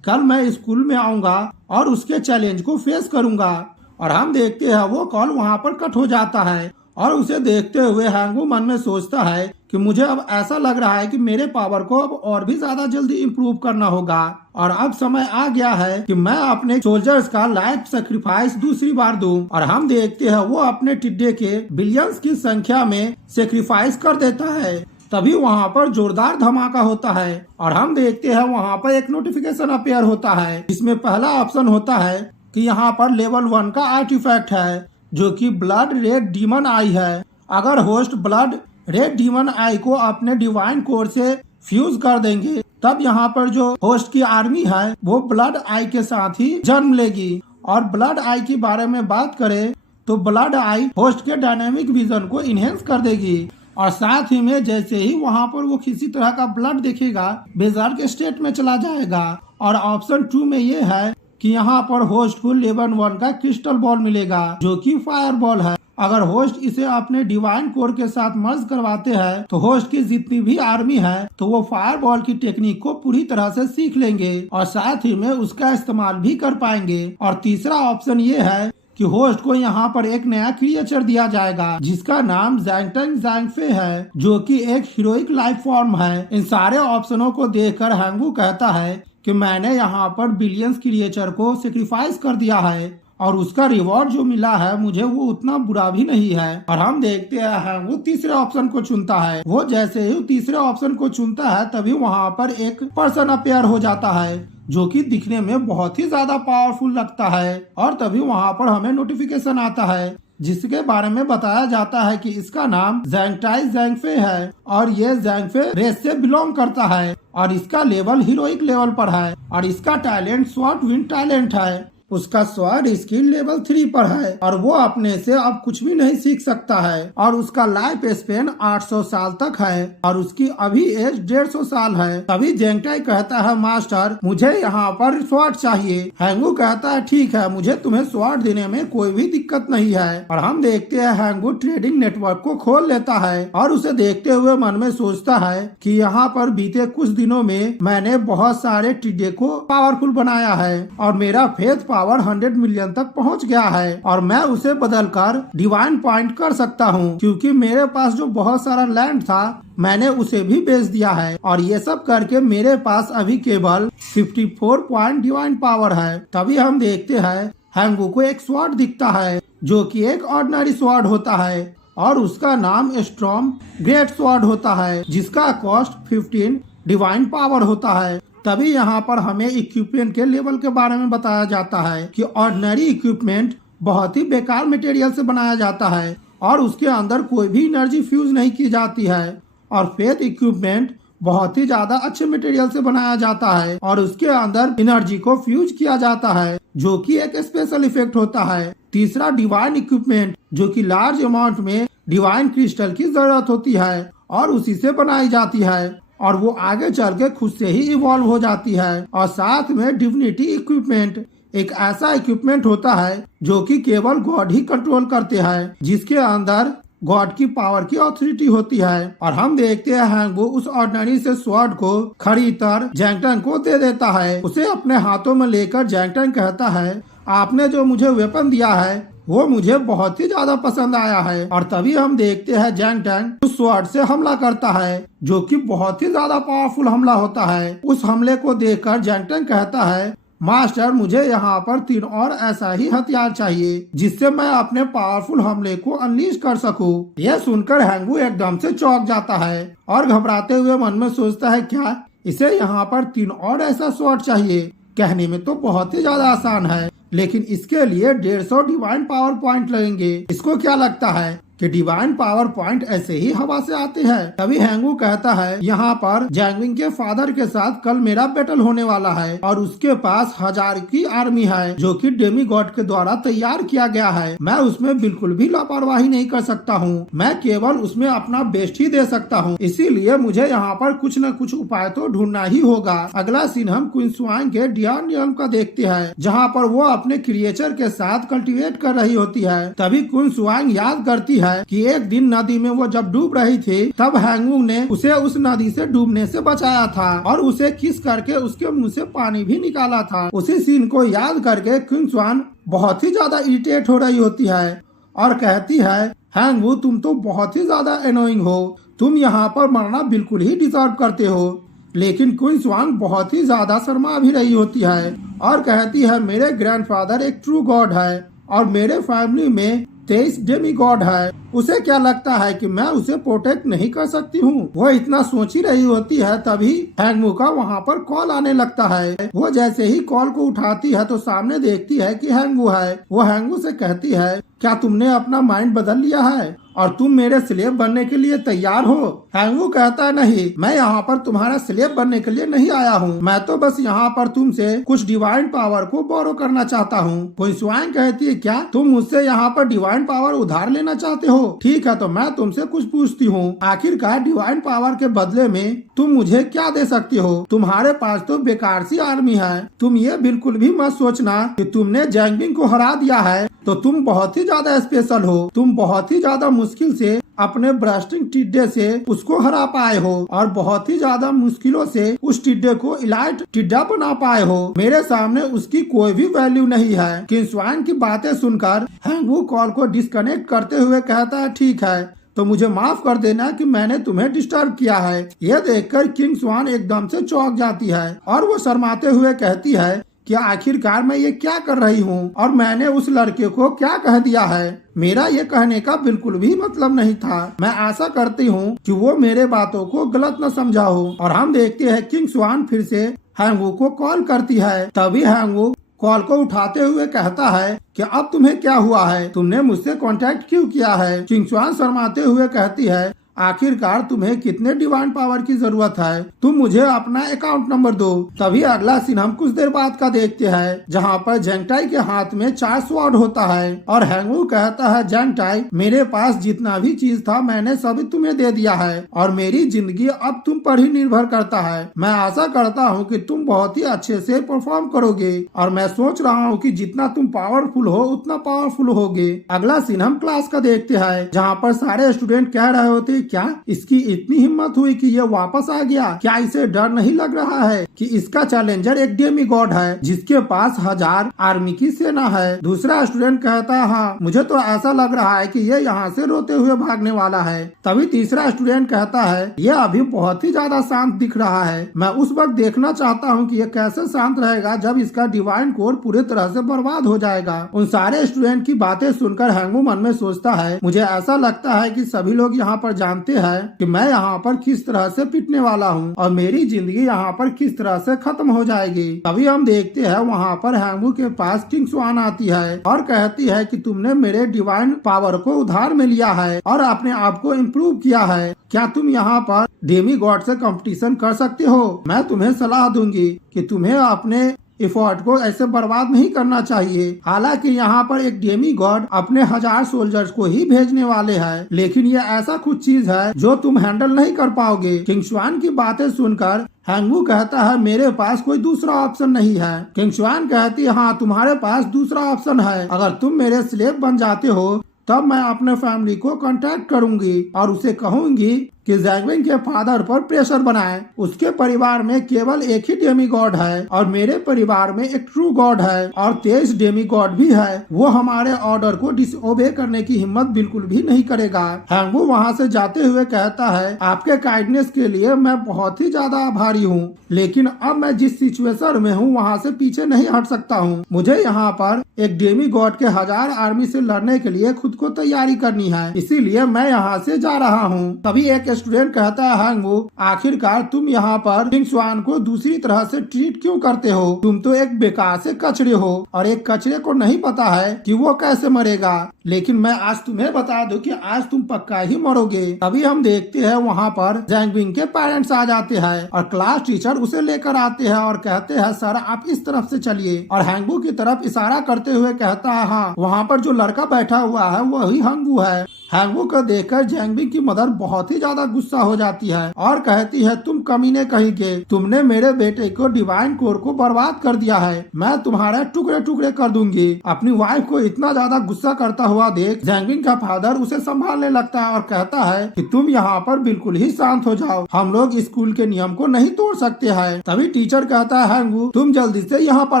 कल मैं स्कूल में आऊंगा और उसके चैलेंज को फेस करूंगा। और हम देखते हैं वो कॉल वहाँ पर कट हो जाता है और उसे देखते हुए हैंगवू मन में सोचता है कि मुझे अब ऐसा लग रहा है कि मेरे पावर को अब और भी ज्यादा जल्दी इम्प्रूव करना होगा और अब समय आ गया है कि मैं अपने सोल्जर्स का लाइफ सेक्रीफाइस दूसरी बार दूं। और हम देखते हैं वो अपने टिड्डे के बिलियंस की संख्या में सेक्रीफाइस कर देता है। तभी वहाँ पर जोरदार धमाका होता है और हम देखते हैं वहाँ पर एक नोटिफिकेशन अपीयर होता है, जिसमें पहला ऑप्शन होता है कि यहाँ पर लेवल 1 का आर्टिफैक्ट है जो कि ब्लड रेड डीमन आई है। अगर होस्ट ब्लड रेड डीमन आई को अपने डिवाइन कोर से फ्यूज कर देंगे, तब यहाँ पर जो होस्ट की आर्मी है वो ब्लड आई के साथ ही जन्म लेगी। और ब्लड आई के बारे में बात करें तो ब्लड आई होस्ट के डायनेमिक विजन को इनहेंस कर देगी और साथ ही में जैसे ही वहाँ पर वो किसी तरह का ब्लड देखेगा, बेजार के स्टेट में चला जाएगा। और ऑप्शन 2 में ये है कि यहाँ पर होस्ट को लेवल 1 का क्रिस्टल बॉल मिलेगा जो कि फायर बॉल है। अगर होस्ट इसे अपने डिवाइन कोर के साथ मर्ज करवाते हैं तो होस्ट की जितनी भी आर्मी है तो वो फायर बॉल की टेक्निक को पूरी तरह से सीख लेंगे और साथ ही में उसका इस्तेमाल भी कर पाएंगे। और तीसरा ऑप्शन ये है कि होस्ट को यहाँ पर एक नया क्रिएचर दिया जाएगा जिसका नाम जैंगटन जैंगफे है जो कि एक हीरोइक लाइफ फॉर्म है। इन सारे ऑप्शनों को देखकर हैंगवू कहता है कि मैंने यहाँ पर बिलियंस क्रिएचर को सेक्रीफाइस कर दिया है और उसका रिवॉर्ड जो मिला है मुझे वो उतना बुरा भी नहीं है। और हम देखते हैं वो तीसरे ऑप्शन को चुनता है। वो जैसे ही तीसरे ऑप्शन को चुनता है तभी वहाँ पर एक पर्सन अपीयर हो जाता है जो कि दिखने में बहुत ही ज्यादा पावरफुल लगता है। और तभी वहाँ पर हमें नोटिफिकेशन आता है जिसके बारे में बताया जाता है कि इसका नाम जैंगटाई जैंगफे है और ये जैंगफे रेस से बिलोंग करता है और इसका लेवल हीरोइक लेवल पर है और इसका टैलेंट स्वॉर्ड विंड टैलेंट है। उसका स्वॉर्ड स्किल लेवल 3 पर है और वो अपने से अब कुछ भी नहीं सीख सकता है और उसका लाइफ स्पेन 800 साल तक है और उसकी अभी एज 150 साल है। तभी जैंगटाई कहता है, मास्टर मुझे यहाँ पर स्वॉर्ड चाहिए। हैंगवू कहता है, ठीक है, मुझे तुम्हें स्वॉर्ड देने में कोई भी दिक्कत नहीं है। और हम देखते हैं हैंगवू ट्रेडिंग नेटवर्क को खोल लेता है और उसे देखते हुए मन में सोचता है कि यहाँ पर बीते कुछ दिनों में मैंने बहुत सारे टिड्डे को पावरफुल बनाया है और मेरा फेथ पावर 100 मिलियन तक पहुंच गया है और मैं उसे बदलकर डिवाइन पॉइंट कर सकता हूं क्योंकि मेरे पास जो बहुत सारा लैंड था मैंने उसे भी बेच दिया है और ये सब करके मेरे पास अभी केवल 54 पॉइंट डिवाइन पावर है। तभी हम देखते हैं हैंगवू को एक स्वॉर्ड दिखता है जो कि एक ऑर्डिनरी स्वॉर्ड होता है और उसका नाम स्ट्रॉम ग्रेट स्वॉर्ड होता है जिसका कॉस्ट 15 डिवाइन पावर होता है। तभी यहाँ पर हमें इक्विपमेंट के लेवल के बारे में बताया जाता है कि ऑर्डिनरी इक्विपमेंट बहुत ही बेकार मटेरियल से बनाया जाता है और उसके अंदर कोई भी एनर्जी फ्यूज नहीं की जाती है और फेथ इक्विपमेंट बहुत ही ज्यादा अच्छे मटेरियल से बनाया जाता है और उसके अंदर एनर्जी को फ्यूज किया जाता है जो कि एक स्पेशल इफेक्ट होता है। तीसरा डिवाइन इक्विपमेंट जो कि लार्ज अमाउंट में डिवाइन क्रिस्टल की जरूरत होती है और उसी से बनाई जाती है और वो आगे चल के खुद से ही इवॉल्व हो जाती है। और साथ में डिविनिटी इक्विपमेंट एक ऐसा इक्विपमेंट होता है जो कि केवल गॉड ही कंट्रोल करते हैं, जिसके अंदर गॉड की पावर की अथॉरिटी होती है। और हम देखते हैं वो उस ऑर्डिनरी से स्वॉर्ड को खरीद कर जैंगटन को दे देता है। उसे अपने हाथों में लेकर जैंगटन कहता है, आपने जो मुझे वेपन दिया है वो मुझे बहुत ही ज्यादा पसंद आया है। और तभी हम देखते हैं जैंगटन उस स्वॉर्ड से हमला करता है, जो कि बहुत ही ज्यादा पावरफुल हमला होता है। उस हमले को देखकर जैंगटन कहता है, मास्टर मुझे यहाँ पर 3 और ऐसा ही हथियार चाहिए जिससे मैं अपने पावरफुल हमले को अनलीश कर सकूं। यह सुनकर हैंगवू एकदम से चौंक जाता है और घबराते हुए मन में सोचता है, क्या इसे यहाँ पर 3 और ऐसा स्वॉर्ड चाहिए? कहने में तो बहुत ही ज्यादा आसान है, लेकिन इसके लिए 150 डिवाइन पावर पॉइंट लगेंगे। इसको क्या लगता है कि डिवाइन पावर पॉइंट ऐसे ही हवा से आते हैं? तभी हैंगवू कहता है, यहाँ पर जैंगविंग के फादर के साथ कल मेरा बैटल होने वाला है और उसके पास 1000 की आर्मी है जो कि डेमी गॉड के द्वारा तैयार किया गया है। मैं उसमें बिल्कुल भी लापरवाही नहीं कर सकता हूँ, मैं केवल उसमें अपना बेस्ट ही दे सकता हूँ। इसीलिए मुझे यहाँ पर कुछ न कुछ उपाय तो ढूंढना ही होगा। अगला सीन हम क्वीन स्वांग के डियान नियम का देखते हैं, जहाँ पर वो अपने क्रिएचर के साथ कल्टीवेट कर रही होती है। तभी क्वीन स्वांग याद करती है कि एक दिन नदी में वो जब डूब रही थी तब हैंगवू ने उसे उस नदी से डूबने से बचाया था और उसे किस करके उसके मुंह से पानी भी निकाला था। उसी सीन को याद करके क्वीन स्वान बहुत ही ज्यादा इरिटेट हो रही होती है और कहती है, हैंगवू तुम तो बहुत ही ज्यादा एनोइंग हो, तुम यहाँ पर मरना बिल्कुल ही डिजर्व करते हो। लेकिन क्वीन स्वान बहुत ही ज्यादा शर्मा भी रही होती है और कहती है, मेरे ग्रैंडफादर एक ट्रू गॉड है और मेरे फैमिली में 23 डेमी गॉड है। उसे क्या लगता है कि मैं उसे प्रोटेक्ट नहीं कर सकती हूँ? वो इतना सोच ही रही होती है, तभी हैंगवू का वहाँ पर कॉल आने लगता है। वो जैसे ही कॉल को उठाती है तो सामने देखती है कि हैंगवू है। वो हैंगवू से कहती है, क्या तुमने अपना माइंड बदल लिया है और तुम मेरे स्लेव बनने के लिए तैयार हो? हैंगवू कहता है, नहीं, मैं यहाँ पर तुम्हारा स्लेव बनने के लिए नहीं आया हूँ, मैं तो बस यहाँ पर तुमसे कुछ डिवाइन पावर को बोरो करना चाहता हूँ। क्वीन स्वांग कहती है, क्या तुम मुझसे यहाँ पर डिवाइन पावर उधार लेना चाहते हो? ठीक है, तो मैं तुमसे कुछ पूछती हूँ, आखिरकार डिवाइन पावर के बदले में तुम मुझे क्या दे सकती हो? तुम्हारे पास तो बेकार सी आर्मी है। तुम ये बिल्कुल भी मत सोचना कि तुमने जैंगविंग को हरा दिया है तो तुम बहुत ही ज्यादा स्पेशल हो। तुम बहुत ही ज्यादा मुश्किल से अपने ब्रस्टिंग टिड्डे से उसको हरा पाए हो और बहुत ही ज्यादा मुश्किलों से उस टिड्डे को इलाइट टिड्डा बना पाए हो। मेरे सामने उसकी कोई भी वैल्यू नहीं है। क्वीन स्वांग की बातें सुनकर हैंगवू कॉल को डिस्कनेक्ट करते हुए कहता है, ठीक है, तो मुझे माफ कर देना कि मैंने तुम्हें डिस्टर्ब किया है। यह देखकर क्वीन स्वांग एकदम से चौंक जाती है और वो शर्माते हुए कहती है कि आखिरकार मैं ये क्या कर रही हूँ और मैंने उस लड़के को क्या कह दिया है? मेरा ये कहने का बिल्कुल भी मतलब नहीं था। मैं आशा करती हूँ कि वो मेरे बातों को गलत न समझा हो। और हम देखते हैं क्वीन स्वांग फिर से हैंगवू को कॉल करती है। तभी हैंगवू कॉल को उठाते हुए कहता है कि अब तुम्हें क्या हुआ है? तुमने मुझसे कांटेक्ट क्यों किया है? क्वीन स्वांग शर्माते हुए कहती है, आखिरकार तुम्हें कितने डिवाइन पावर की जरूरत है? तुम मुझे अपना अकाउंट नंबर दो। तभी अगला सीन हम कुछ देर बाद का देखते हैं, जहाँ पर जैंगटाई के हाथ में 4 स्वॉर्ड होता है और हैंगवू कहता है, जैंगटाई, मेरे पास जितना भी चीज था मैंने सभी तुम्हें दे दिया है और मेरी जिंदगी अब तुम पर ही निर्भर करता है। मैं आशा करता हूँ कि तुम बहुत ही अच्छे से परफॉर्म करोगे और मैं सोच रहा हूँ कि जितना तुम पावरफुल हो उतना पावरफुल होगे। अगला सीन हम क्लास का देखते हैं, जहाँ पर सारे स्टूडेंट कह रहे होते, क्या इसकी इतनी हिम्मत हुई कि ये वापस आ गया? क्या इसे डर नहीं लग रहा है कि इसका चैलेंजर एक डेमी गॉड है जिसके पास 1000 आर्मी की सेना है? दूसरा स्टूडेंट कहता है, हाँ, मुझे तो ऐसा लग रहा है कि ये यहाँ से रोते हुए भागने वाला है। तभी तीसरा स्टूडेंट कहता है, ये अभी बहुत ही ज्यादा शांत दिख रहा है। मैं उस वक्त देखना चाहता हूँ कि ये कैसे शांत रहेगा जब इसका डिवाइन कोर पूरी तरह से बर्बाद हो जाएगा। उन सारे स्टूडेंट की बातें सुनकर हैंगवू मन में सोचता है, मुझे ऐसा लगता है कि सभी लोग यहाँ पर जानते हैं कि मैं यहाँ पर किस तरह से पिटने वाला हूँ और मेरी जिंदगी यहाँ पर किस तरह से खत्म हो जाएगी। तभी हम देखते हैं वहाँ पर हैंगवू के पास क्वीन स्वांग आती है और कहती है कि तुमने मेरे डिवाइन पावर को उधार में लिया है और अपने आप को इम्प्रूव किया है। क्या तुम यहाँ पर डेमी गॉड से कंपटीशन कर सकते हो? मैं तुम्हें सलाह दूंगी कि तुम्हें अपने एफर्ट को ऐसे बर्बाद नहीं करना चाहिए। हालांकि यहाँ पर एक डेमी गॉड अपने 1000 सोल्जर्स को ही भेजने वाले हैं, लेकिन ये ऐसा कुछ चीज है जो तुम हैंडल नहीं कर पाओगे। किंग स्वान की बातें सुनकर हैंगवू कहता है मेरे पास कोई दूसरा ऑप्शन नहीं है। किंग स्वान कहती है हाँ तुम्हारे पास दूसरा ऑप्शन है, अगर तुम मेरे स्लेव बन जाते हो तब मैं अपने फैमिली को कांटेक्ट करूंगी और उसे कहूंगी कि जैंगविंग के फादर पर प्रेशर बनाए। उसके परिवार में केवल एक ही डेमी गॉड है और मेरे परिवार में एक ट्रू गॉड है और 23 डेमी गॉड भी है। वो हमारे ऑर्डर को डिसओबे करने की हिम्मत बिल्कुल भी नहीं करेगा। हैंगवू वहाँ से जाते हुए कहता है आपके काइंडनेस के लिए मैं बहुत ही ज्यादा आभारी हूँ, लेकिन अब मैं जिस सिचुएशन में हूँ वहाँ से पीछे नहीं हट सकता हूँ। मुझे यहाँ पर एक डेमी गॉड के 1000 आर्मी से लड़ने के लिए खुद को तैयारी करनी है, इसीलिए मैं यहाँ से जा रहा हूँ। तभी एक स्टूडेंट कहता है हैंगवू आखिरकार तुम यहाँ पर किंग स्वान को दूसरी तरह से ट्रीट क्यों करते हो? तुम तो एक बेकार से कचरे हो और एक कचरे को नहीं पता है कि वो कैसे मरेगा, लेकिन मैं आज तुम्हें बता दूं कि आज तुम पक्का ही मरोगे। तभी हम देखते हैं वहाँ पर जैंगविंग के पेरेंट्स आ जाते हैं और क्लास टीचर उसे लेकर आते हैं और कहते हैं सर आप इस तरफ से चलिए, और हैंगवू की तरफ इशारा करते हुए कहता है हाँ वहाँ पर जो लड़का बैठा हुआ है वही हैंगवू है। हैंगवू को देखकर जैंगविंग की मदर बहुत ही ज्यादा गुस्सा हो जाती है और कहती है तुम कमीने कहीं के, तुमने मेरे बेटे को डिवाइन कोर को बर्बाद कर दिया है, मैं तुम्हारे टुकड़े टुकड़े कर दूंगी। अपनी वाइफ को इतना ज्यादा गुस्सा करता हुआ देख जैंगविंग का फादर उसे संभालने लगता है और कहता है कि तुम यहाँ पर बिल्कुल ही शांत हो जाओ, हम लोग स्कूल के नियम को नहीं तोड़ सकते हैं। तभी टीचर कहता है हैंगवू तुम जल्दी से यहाँ पर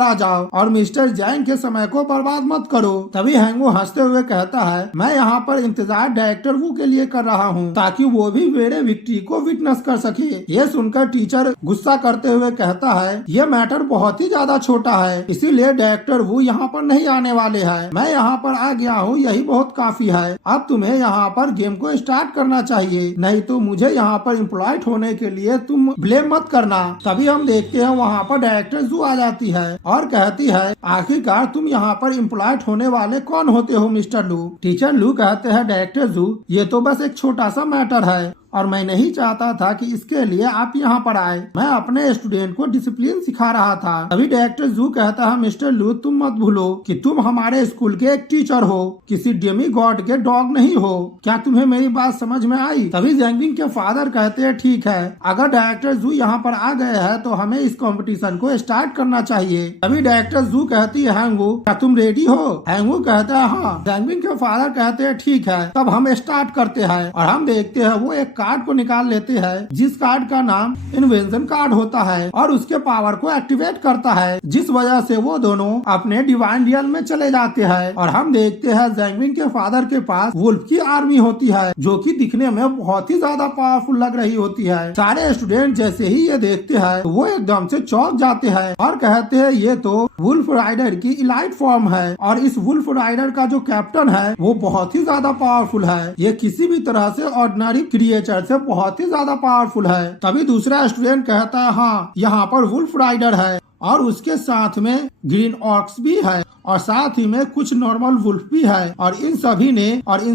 आ जाओ और मिस्टर जैंग के समय को बर्बाद मत करो। तभी हैंगवू हंसते हुए कहता है मैं यहाँ पर इंतजार डायरेक्टर वू के लिए कर रहा हूँ ताकि वो भी मेरे विक्ट्री को विटनेस कर सके। ये सुनकर टीचर गुस्सा करते हुए कहता है ये मैटर बहुत ही ज्यादा छोटा है, इसीलिए डायरेक्टर वू यहाँ पर नहीं आने वाले हैं, मैं यहाँ पर आ गया हूँ यही बहुत काफी है। अब तुम्हें यहाँ पर गेम को स्टार्ट करना चाहिए, नहीं तो मुझे यहाँ पर एम्प्लॉयड होने के लिए तुम ब्लेम मत करना। तभी हम देखते हैं वहाँ पर डायरेक्टर जू आ जाती है और कहती है आखिरकार तुम यहाँ पर एम्प्लॉयड होने वाले कौन होते हो मिस्टर लू? टीचर लू कहते हैं डायरेक्टर जू ये तो बस एक छोटा सा मैटर है और मैं नहीं चाहता था कि इसके लिए आप यहाँ पर आए, मैं अपने स्टूडेंट को डिसिप्लिन सिखा रहा था। अभी डायरेक्टर जू कहता है मिस्टर लू तुम मत भूलो कि तुम हमारे स्कूल के एक टीचर हो, किसी डेमी गॉड के डॉग नहीं हो। क्या तुम्हें मेरी बात समझ में आई? तभी जैंगविंग के फादर कहते हैं ठीक है, अगर डायरेक्टर जू यहाँ पर आ गए हैं तो हमें इस कॉम्पिटिशन को स्टार्ट करना चाहिए। तभी डायरेक्टर जू कहती है हैंगवू क्या तुम रेडी हो? हैंगवू कहता है हाँ। जैंगविंग के फादर कहते हैं ठीक है तब हम स्टार्ट करते हैं, और हम देखते हैं वो एक कार्ड को निकाल लेते हैं जिस कार्ड का नाम इन्वेंशन कार्ड होता है और उसके पावर को एक्टिवेट करता है, जिस वजह से वो दोनों अपने डिवाइन रियल में चले जाते हैं। और हम देखते हैं जैंगविंग के फादर के पास वुल्फ की आर्मी होती है जो कि दिखने में बहुत ही ज्यादा पावरफुल लग रही होती है। सारे स्टूडेंट जैसे ही ये देखते हैं तो वो एकदम से चौंक जाते हैं और कहते हैं ये तो वुल्फ राइडर की इलाइट फॉर्म है और इस वुल्फ राइडर का जो कैप्टन है वो बहुत ही ज्यादा पावरफुल है, ये किसी भी तरह से ऑर्डिनरी क्रिएचर से बहुत ही ज्यादा पावरफुल है। तभी दूसरा स्टूडेंट कहता है हाँ यहाँ पर वुल्फ राइडर है और उसके साथ में ग्रीन ऑक्स भी है और साथ ही में कुछ नॉर्मल वुल्फ भी है और इन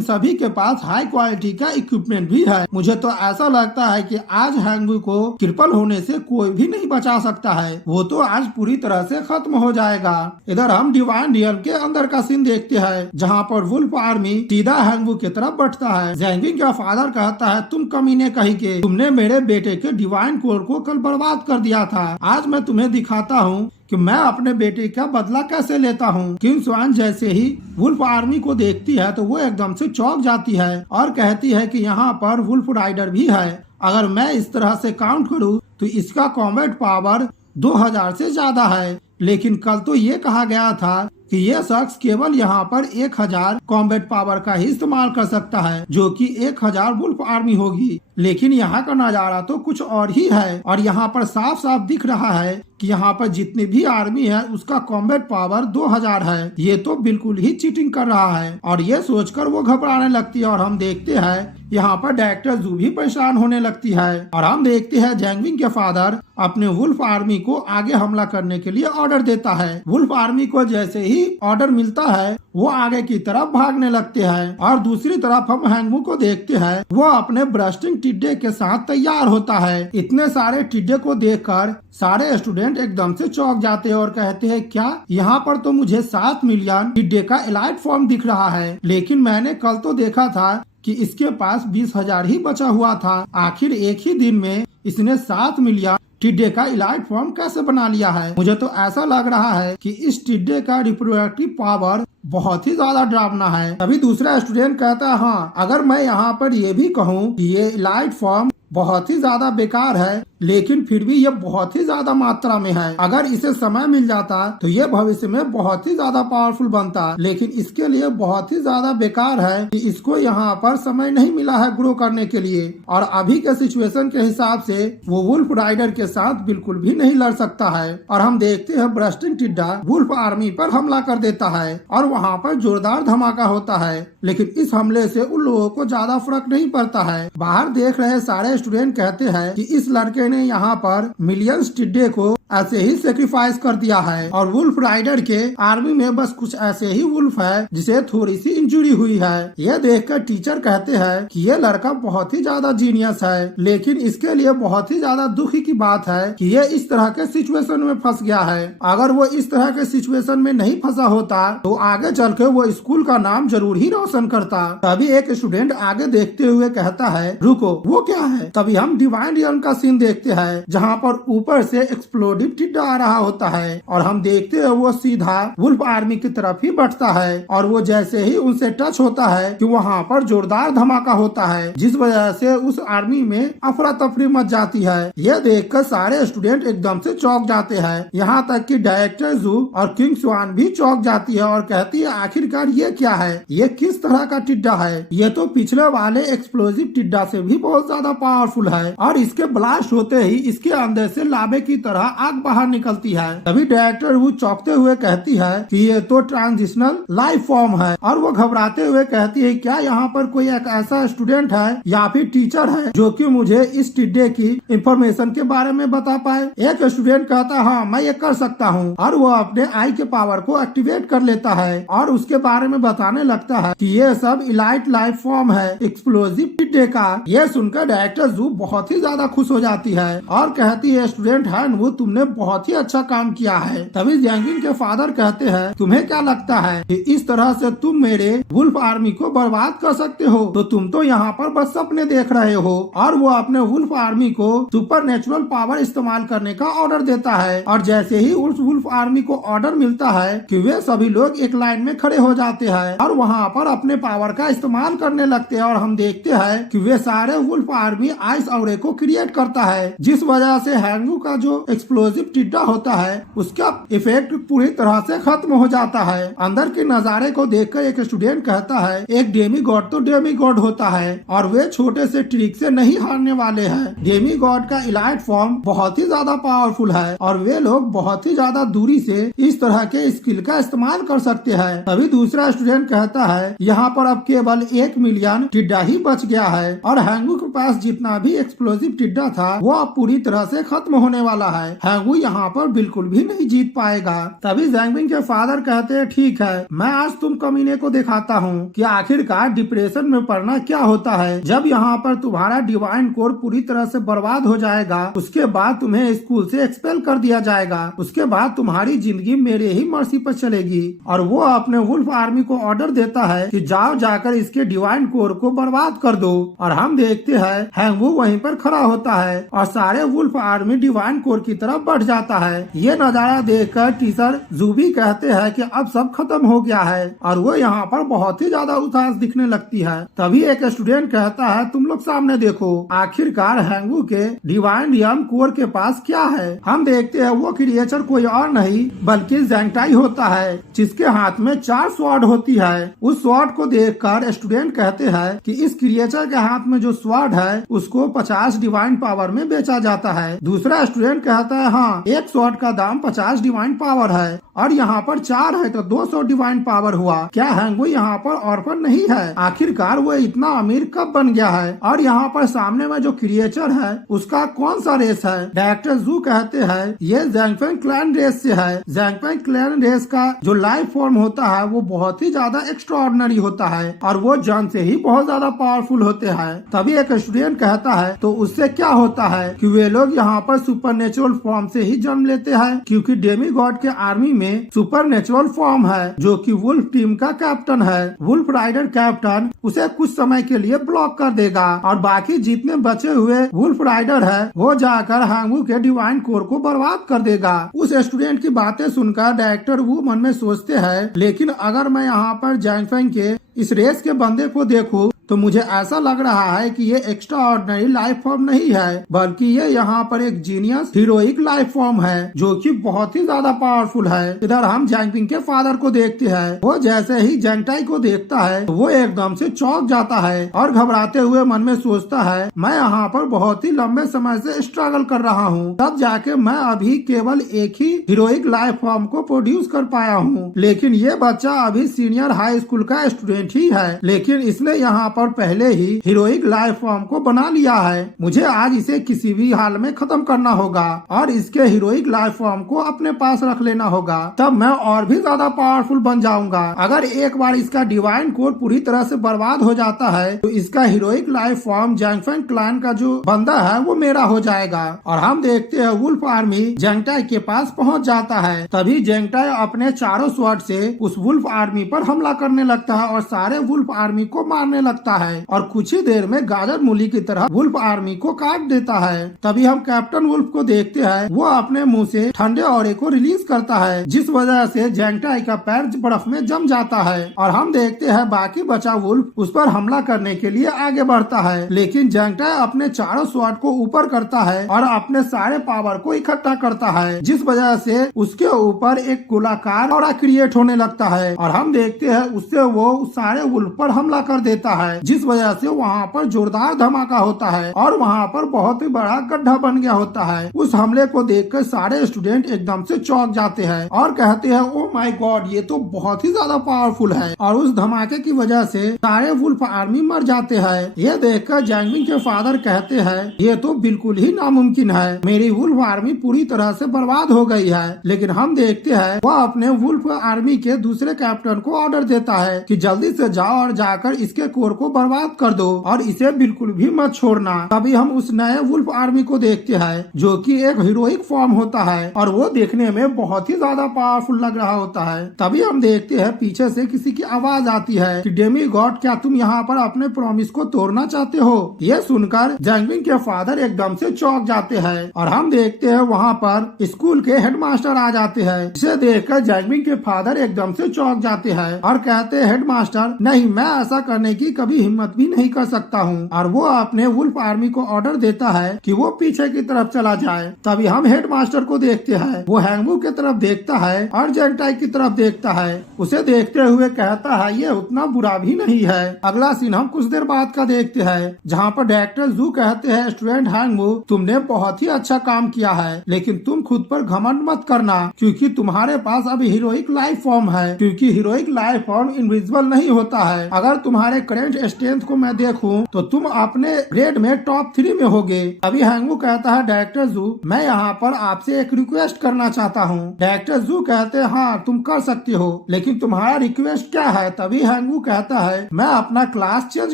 सभी के पास हाई क्वालिटी का इक्विपमेंट भी है। मुझे तो ऐसा लगता है कि आज हैंगवू को क्रिपल होने से कोई भी नहीं बचा सकता है, वो तो आज पूरी तरह से खत्म हो जाएगा। इधर हम डिवाइन रियल के अंदर का सीन देखते हैं जहाँ पर वुल्फ आर्मी सीधा हैंगवू की तरफ बढ़ता है। जैंगविंग का फादर कहता है तुम कमीने कहीं के, तुमने मेरे बेटे के डिवाइन कोर को कल बर्बाद कर दिया था, आज मैं तुम्हें दिखाता हूँ कि मैं अपने बेटे का बदला कैसे लेता हूँ। किंग स्वान जैसे ही वुल्फ आर्मी को देखती है तो वो एकदम से चौंक जाती है और कहती है कि यहाँ पर वुल्फ राइडर भी है, अगर मैं इस तरह से काउंट करूँ तो इसका कॉम्बैट पावर 2000 से ज्यादा है, लेकिन कल तो ये कहा गया था कि ये शख्स केवल यहाँ पर 1000 कॉम्बैट पावर का ही इस्तेमाल कर सकता है जो कि 1000 वुल्फ आर्मी होगी, लेकिन यहाँ का नजारा तो कुछ और ही है और यहाँ पर साफ साफ दिख रहा है कि यहाँ पर जितनी भी आर्मी है उसका कॉम्बैट पावर 2000 है, ये तो बिल्कुल ही चीटिंग कर रहा है। और ये सोचकर वो घबराने लगती है और हम देखते हैं यहाँ पर डायरेक्टर जू भी परेशान होने लगती है और हम देखते हैं जैंगविंग के फादर अपने वुल्फ आर्मी को आगे हमला करने के लिए ऑर्डर देता है। वुल्फ आर्मी को जैसे ही ऑर्डर मिलता है वो आगे की तरफ भागने लगते हैं और दूसरी तरफ हम हैंगवू को देखते हैं वो अपने ब्रस्टिंग टिड्डे के साथ तैयार होता है। इतने सारे टिड्डे को देखकर सारे स्टूडेंट एकदम से चौंक जाते हैं और कहते हैं, क्या यहाँ पर तो मुझे 7 मिलियन टिड्डे का एलाइट फॉर्म दिख रहा है, लेकिन मैंने कल तो देखा था कि इसके पास 20,000 ही बचा हुआ था। आखिर एक ही दिन में इसने 7 मिलियन टिड्डे का इलाइट फॉर्म कैसे बना लिया है। मुझे तो ऐसा लग रहा है कि इस टिड्डे का रिप्रोडक्टिव पावर बहुत ही ज्यादा डरावना है। तभी दूसरा स्टूडेंट कहता है, हाँ, अगर मैं यहाँ पर ये भी कहूँ कि ये इलाइट फॉर्म बहुत ही ज्यादा बेकार है, लेकिन फिर भी ये बहुत ही ज्यादा मात्रा में है। अगर इसे समय मिल जाता तो ये भविष्य में बहुत ही ज्यादा पावरफुल बनता, लेकिन इसके लिए बहुत ही ज्यादा बेकार है कि इसको यहाँ पर समय नहीं मिला है ग्रो करने के लिए। और अभी के सिचुएशन के हिसाब से वो वुल्फ राइडर के साथ बिल्कुल भी नहीं लड़ सकता है। और हम देखते हैं बरस्टिंग टिड्डा वुल्फ आर्मी पर हमला कर देता है और वहाँ पर जोरदार धमाका होता है, लेकिन इस हमले से उन लोगों को ज्यादा फर्क नहीं पड़ता है। बाहर देख रहे सारे स्टूडेंट कहते हैं कि इस लड़के ने यहाँ पर मिलियंस टिड्डे को ऐसे ही सेक्रीफाइस कर दिया है और वुल्फ राइडर के आर्मी में बस कुछ ऐसे ही वुल्फ है जिसे थोड़ी सी इंजुरी हुई है। यह देखकर टीचर कहते हैं कि यह लड़का बहुत ही ज्यादा जीनियस है, लेकिन इसके लिए बहुत ही ज्यादा दुख की बात है कि यह इस तरह के सिचुएशन में फंस गया है। अगर वो इस तरह के सिचुएशन में नहीं फंसा होता तो आगे चल के वो स्कूल का नाम जरूर ही रोशन करता। तभी एक स्टूडेंट आगे देखते हुए कहता है, रुको, वो क्या है। तभी हम डिवाइन रियम का सीन देखते हैं जहाँ पर ऊपर से एक्सप्लोडिव टिड्डा आ रहा होता है और हम देखते हैं वो सीधा वुल्फ आर्मी की तरफ ही बढ़ता है और वो जैसे ही उनसे टच होता है कि वहाँ पर जोरदार धमाका होता है, जिस वजह से उस आर्मी में अफरा तफरी मच जाती है। यह देखकर सारे स्टूडेंट एकदम से चौंक जाते हैं, यहाँ तक कि डायरेक्टर जू और किंग स्वान भी चौंक जाती है और कहती है, आखिरकार ये क्या है, ये किस तरह का टिड्डा है। ये तो पिछले वाले एक्सप्लोजिव टिड्डा से भी बहुत ज्यादा पावरफुल है और इसके ब्लास्ट होते ही इसके अंदर से लावे की तरह आग बाहर निकलती है। तभी डायरेक्टर वो चौंकते हुए कहती है कि ये तो ट्रांजिशनल लाइफ फॉर्म है और वो घबराते हुए कहती है, क्या यहाँ पर कोई एक ऐसा स्टूडेंट है या फिर टीचर है जो कि मुझे इस टिड्डे की इंफॉर्मेशन के बारे में बता पाए। एक स्टूडेंट कहता, हाँ, मैं ये कर सकता हूँ और वो अपने आई के पावर को एक्टिवेट कर लेता है और उसके बारे में बताने लगता है कि ये सब इलाइट लाइफ फॉर्म है एक्सप्लोजिव टिड्डे का। ये सुनकर डायरेक्टर जू बहुत ही ज्यादा खुश हो जाती है और कहती है, स्टूडेंट है वो तुमने बहुत ही अच्छा काम किया है। तभी जैंगिन के फादर कहते हैं, तुम्हें क्या लगता है कि इस तरह से तुम मेरे वुल्फ आर्मी को बर्बाद कर सकते हो? तो तुम तो यहाँ पर बस सपने देख रहे हो। और वो अपने वुल्फ आर्मी को सुपर नेचुरल पावर इस्तेमाल करने का ऑर्डर देता है और जैसे ही उस वुल्फ आर्मी को ऑर्डर मिलता है कि वे सभी लोग एक लाइन में खड़े हो जाते हैं और वहाँ पर अपने पावर का इस्तेमाल करने लगते हैं और हम देखते हैं कि वे सारे वुल्फ आर्मी आइस ऑरे को क्रिएट करता है, जिस वजह से हैंगू का जो एक्सप्लोजिव टिड्डा होता है उसका इफेक्ट पूरी तरह से खत्म हो जाता है। अंदर के नजारे को देखकर एक स्टूडेंट कहता है, एक डेमी गॉड तो डेमी गॉड होता है और वे छोटे से ट्रिक से नहीं हारने वाले हैं। डेमी गॉड का इलाइट फॉर्म बहुत ही ज्यादा पावरफुल है और वे लोग बहुत ही ज्यादा दूरी से इस तरह के स्किल का इस्तेमाल कर सकते हैं। तभी दूसरा स्टूडेंट कहता है, यहाँ पर अब केवल 1 मिलियन टिड्डा ही बच गया है और हैंगू के पास जितना भी एक्सप्लोजिव टिड्डा था वो अब पूरी तरह से खत्म होने वाला है। हैंगू यहाँ पर बिल्कुल भी नहीं जीत पाएगा। तभी जैंगबिंग के फादर कहते हैं, ठीक है, मैं आज तुम कमीने को दिखाता हूँ कि आखिरकार डिप्रेशन में पड़ना क्या होता है। जब यहाँ पर तुम्हारा डिवाइन कोर पूरी तरह से बर्बाद हो जाएगा उसके बाद तुम्हें स्कूल से एक्सपेल कर दिया जाएगा, उसके बाद तुम्हारी जिंदगी मेरे ही मर्जी पर चलेगी। और वो अपने वुल्फ आर्मी को ऑर्डर देता है कि जाओ जाकर इसके डिवाइन कोर को बर्बाद कर दो। और हम देखते हैं हैंगू वहीं पर खड़ा होता है और सारे वुल्फ आर्मी डिवाइन कोर की तरफ बढ़ जाता है। ये नजारा देखकर टीचर जूबी कहते हैं कि अब सब खत्म हो गया है और वो यहाँ पर बहुत ही ज्यादा उदास दिखने लगती है। तभी एक स्टूडेंट कहता है, तुम लोग सामने देखो, आखिरकार हैंगू के डिवाइन रियम कोर के पास क्या है। हम देखते हैं वो क्रिएचर कोई और नहीं बल्कि ज़ैंगटाई होता है जिसके हाथ में 4 स्वॉर्ड होती है। उस स्वॉर्ड को देखकर स्टूडेंट कहते हैं कि इस क्रिएचर के हाथ में जो स्वॉर्ड है उसको 50 डिवाइन पावर में बेचा जाता है। दूसरा स्टूडेंट कहता है, हाँ, एक शॉट का दाम 50 डिवाइन पावर है और यहाँ पर 4 है तो 200 डिवाइन पावर हुआ। क्या हैंगवू यहाँ पर ऑर्फन नहीं है? आखिरकार वो इतना अमीर कब बन गया है? और यहाँ पर सामने में जो क्रिएचर है उसका कौन सा रेस है? डायरेक्टर जू कहते हैं ये ज़ैंगफेंग क्लैन रेस से है। ज़ैंगफेंग क्लैन रेस का जो लाइफ फॉर्म होता है वो बहुत ही ज्यादा एक्स्ट्राऑर्डिनरी होता है और वो जन से ही बहुत ज्यादा पावरफुल होते हैं। तभी एक स्टूडेंट कहता है तो उससे क्या होता है कि वे लोग यहाँ पर सुपरनेचुरल फॉर्म से ही जन्म लेते हैं, क्योंकि डेमी गॉड के आर्मी में सुपरनेचुरल फॉर्म है जो कि वुल्फ टीम का कैप्टन है। वुल्फ राइडर कैप्टन उसे कुछ समय के लिए ब्लॉक कर देगा और बाकी जितने बचे हुए वुल्फ राइडर है वो जाकर हैंगवू के डिवाइन कोर को बर्बाद कर देगा। उस स्टूडेंट की बातें सुनकर डायरेक्टर वो मन में सोचते हैं लेकिन अगर मैं यहाँ पर ज़ैंगफेंग के इस रेस के बंदे को देखूं तो मुझे ऐसा लग रहा है कि ये एक्स्ट्रा ऑर्डिनरी लाइफ फॉर्म नहीं है बल्कि ये यहाँ पर एक जीनियस हीरोइक लाइफ फॉर्म है जो कि बहुत ही ज्यादा पावरफुल है। इधर हम जैंगपिंग के फादर को देखते हैं। वो जैसे ही जैंगटाई को देखता है तो वो एकदम से चौंक जाता है और घबराते हुए मन में सोचता है मैं यहाँ पर बहुत ही लंबे समय से स्ट्रगल कर रहा हूँ, तब जाके मैं अभी केवल एक ही हीरोइक लाइफ फॉर्म को प्रोड्यूस कर पाया हूँ। लेकिन ये बच्चा अभी सीनियर हाई स्कूल का स्टूडेंट ही है, लेकिन इसने यहाँ और पहले ही हीरोइक लाइफ फॉर्म को बना लिया है। मुझे आज इसे किसी भी हाल में खत्म करना होगा और इसके हीरोइक लाइफ फॉर्म को अपने पास रख लेना होगा, तब मैं और भी ज्यादा पावरफुल बन जाऊंगा। अगर एक बार इसका डिवाइन कोर पूरी तरह से बर्बाद हो जाता है तो इसका हीरोइक लाइफ फॉर्म ज़ैंगफेंग क्लैन का जो बंदा है वो मेरा हो जाएगा। और हम देखते हैं वुल्फ आर्मी ज़ैंगटाई के पास पहुंच जाता है। तभी ज़ैंगटाई अपने चारों स्वॉर्ड से उस वुल्फ आर्मी पर हमला करने लगता है और सारे वुल्फ आर्मी को मारने लगता है और कुछ ही देर में गाजर मूली की तरह वुल्फ आर्मी को काट देता है। तभी हम कैप्टन वुल्फ को देखते हैं, वो अपने मुंह से ठंडे ऑरे को रिलीज करता है जिस वजह से ज़ैंगटाई का पैर बर्फ में जम जाता है और हम देखते हैं बाकी बचा वुल्फ उस पर हमला करने के लिए आगे बढ़ता है। लेकिन ज़ैंगटाई अपने चारों स्वॉर्ड को ऊपर करता है और अपने सारे पावर को इकट्ठा करता है जिस वजह से उसके ऊपर एक गोलाकार ऑरा क्रिएट होने लगता है और हम देखते हैं उससे वो सारे वुल्फ पर हमला कर देता है जिस वजह से वहाँ पर जोरदार धमाका होता है और वहाँ पर बहुत ही बड़ा गड्ढा बन गया होता है। उस हमले को देखकर सारे स्टूडेंट एकदम से चौंक जाते हैं और कहते हैं ओ माय गॉड, ये तो बहुत ही ज्यादा पावरफुल है। और उस धमाके की वजह से सारे वुल्फ आर्मी मर जाते हैं। ये देखकर ज़ैंगमिंग के फादर कहते हैं ये तो बिल्कुल ही नामुमकिन है, मेरी वुल्फ आर्मी पूरी तरह से बर्बाद हो गई है। लेकिन हम देखते हैं वह अपने वुल्फ आर्मी के दूसरे कैप्टन को ऑर्डर देता है कि जल्दी से जाओ और जाकर इसके कोर को बर्बाद कर दो और इसे बिल्कुल भी मत छोड़ना। तभी हम उस नए वुल्फ आर्मी को देखते हैं जो कि एक हीरोइक फॉर्म होता है और वो देखने में बहुत ही ज्यादा पावरफुल लग रहा होता है। तभी हम देखते हैं पीछे से किसी की आवाज आती है कि डेमी गॉड, क्या तुम यहाँ पर अपने प्रॉमिस को तोड़ना चाहते हो? ये सुनकर ज़ैंगमिंग के फादर एकदम से चौंक जाते हैं और हम देखते हैं वहाँ पर स्कूल के हेडमास्टर आ जाते हैं, जिसे देखकर ज़ैंगमिंग के फादर एकदम से चौंक जाते हैं और कहते हैं हेडमास्टर नहीं, मैं ऐसा करने की कभी हिम्मत भी नहीं कर सकता हूँ। और वो अपने वुल्फ आर्मी को ऑर्डर देता है कि वो पीछे की तरफ चला जाए। तभी हम हेडमास्टर को देखते हैं, वो हैंगवू की तरफ देखता है और ज़ैंगटाई की तरफ देखता है। उसे देखते हुए कहता है ये उतना बुरा भी नहीं है। अगला सीन हम कुछ देर बाद का देखते हैं जहाँ पर डायरेक्टर जू कहते हैं स्टूडेंट हैंगवू, तुमने बहुत ही अच्छा काम किया है, लेकिन तुम खुद पर घमंड मत करना क्योंकि तुम्हारे पास अभी हीरोइक लाइफ फॉर्म है, क्योंकि हीरोइक लाइफ फॉर्म इनविजिबल नहीं होता है। अगर तुम्हारे करेंट स्ट्रेंथ को मैं देखूं तो तुम अपने ग्रेड में टॉप 3 में होगे। अभी हैंगवू कहता है डायरेक्टर जू, मैं यहाँ पर आपसे एक रिक्वेस्ट करना चाहता हूँ। डायरेक्टर जू कहते हैं हाँ तुम कर सकती हो, लेकिन तुम्हारा रिक्वेस्ट क्या है? तभी हैंगवू कहता है मैं अपना क्लास चेंज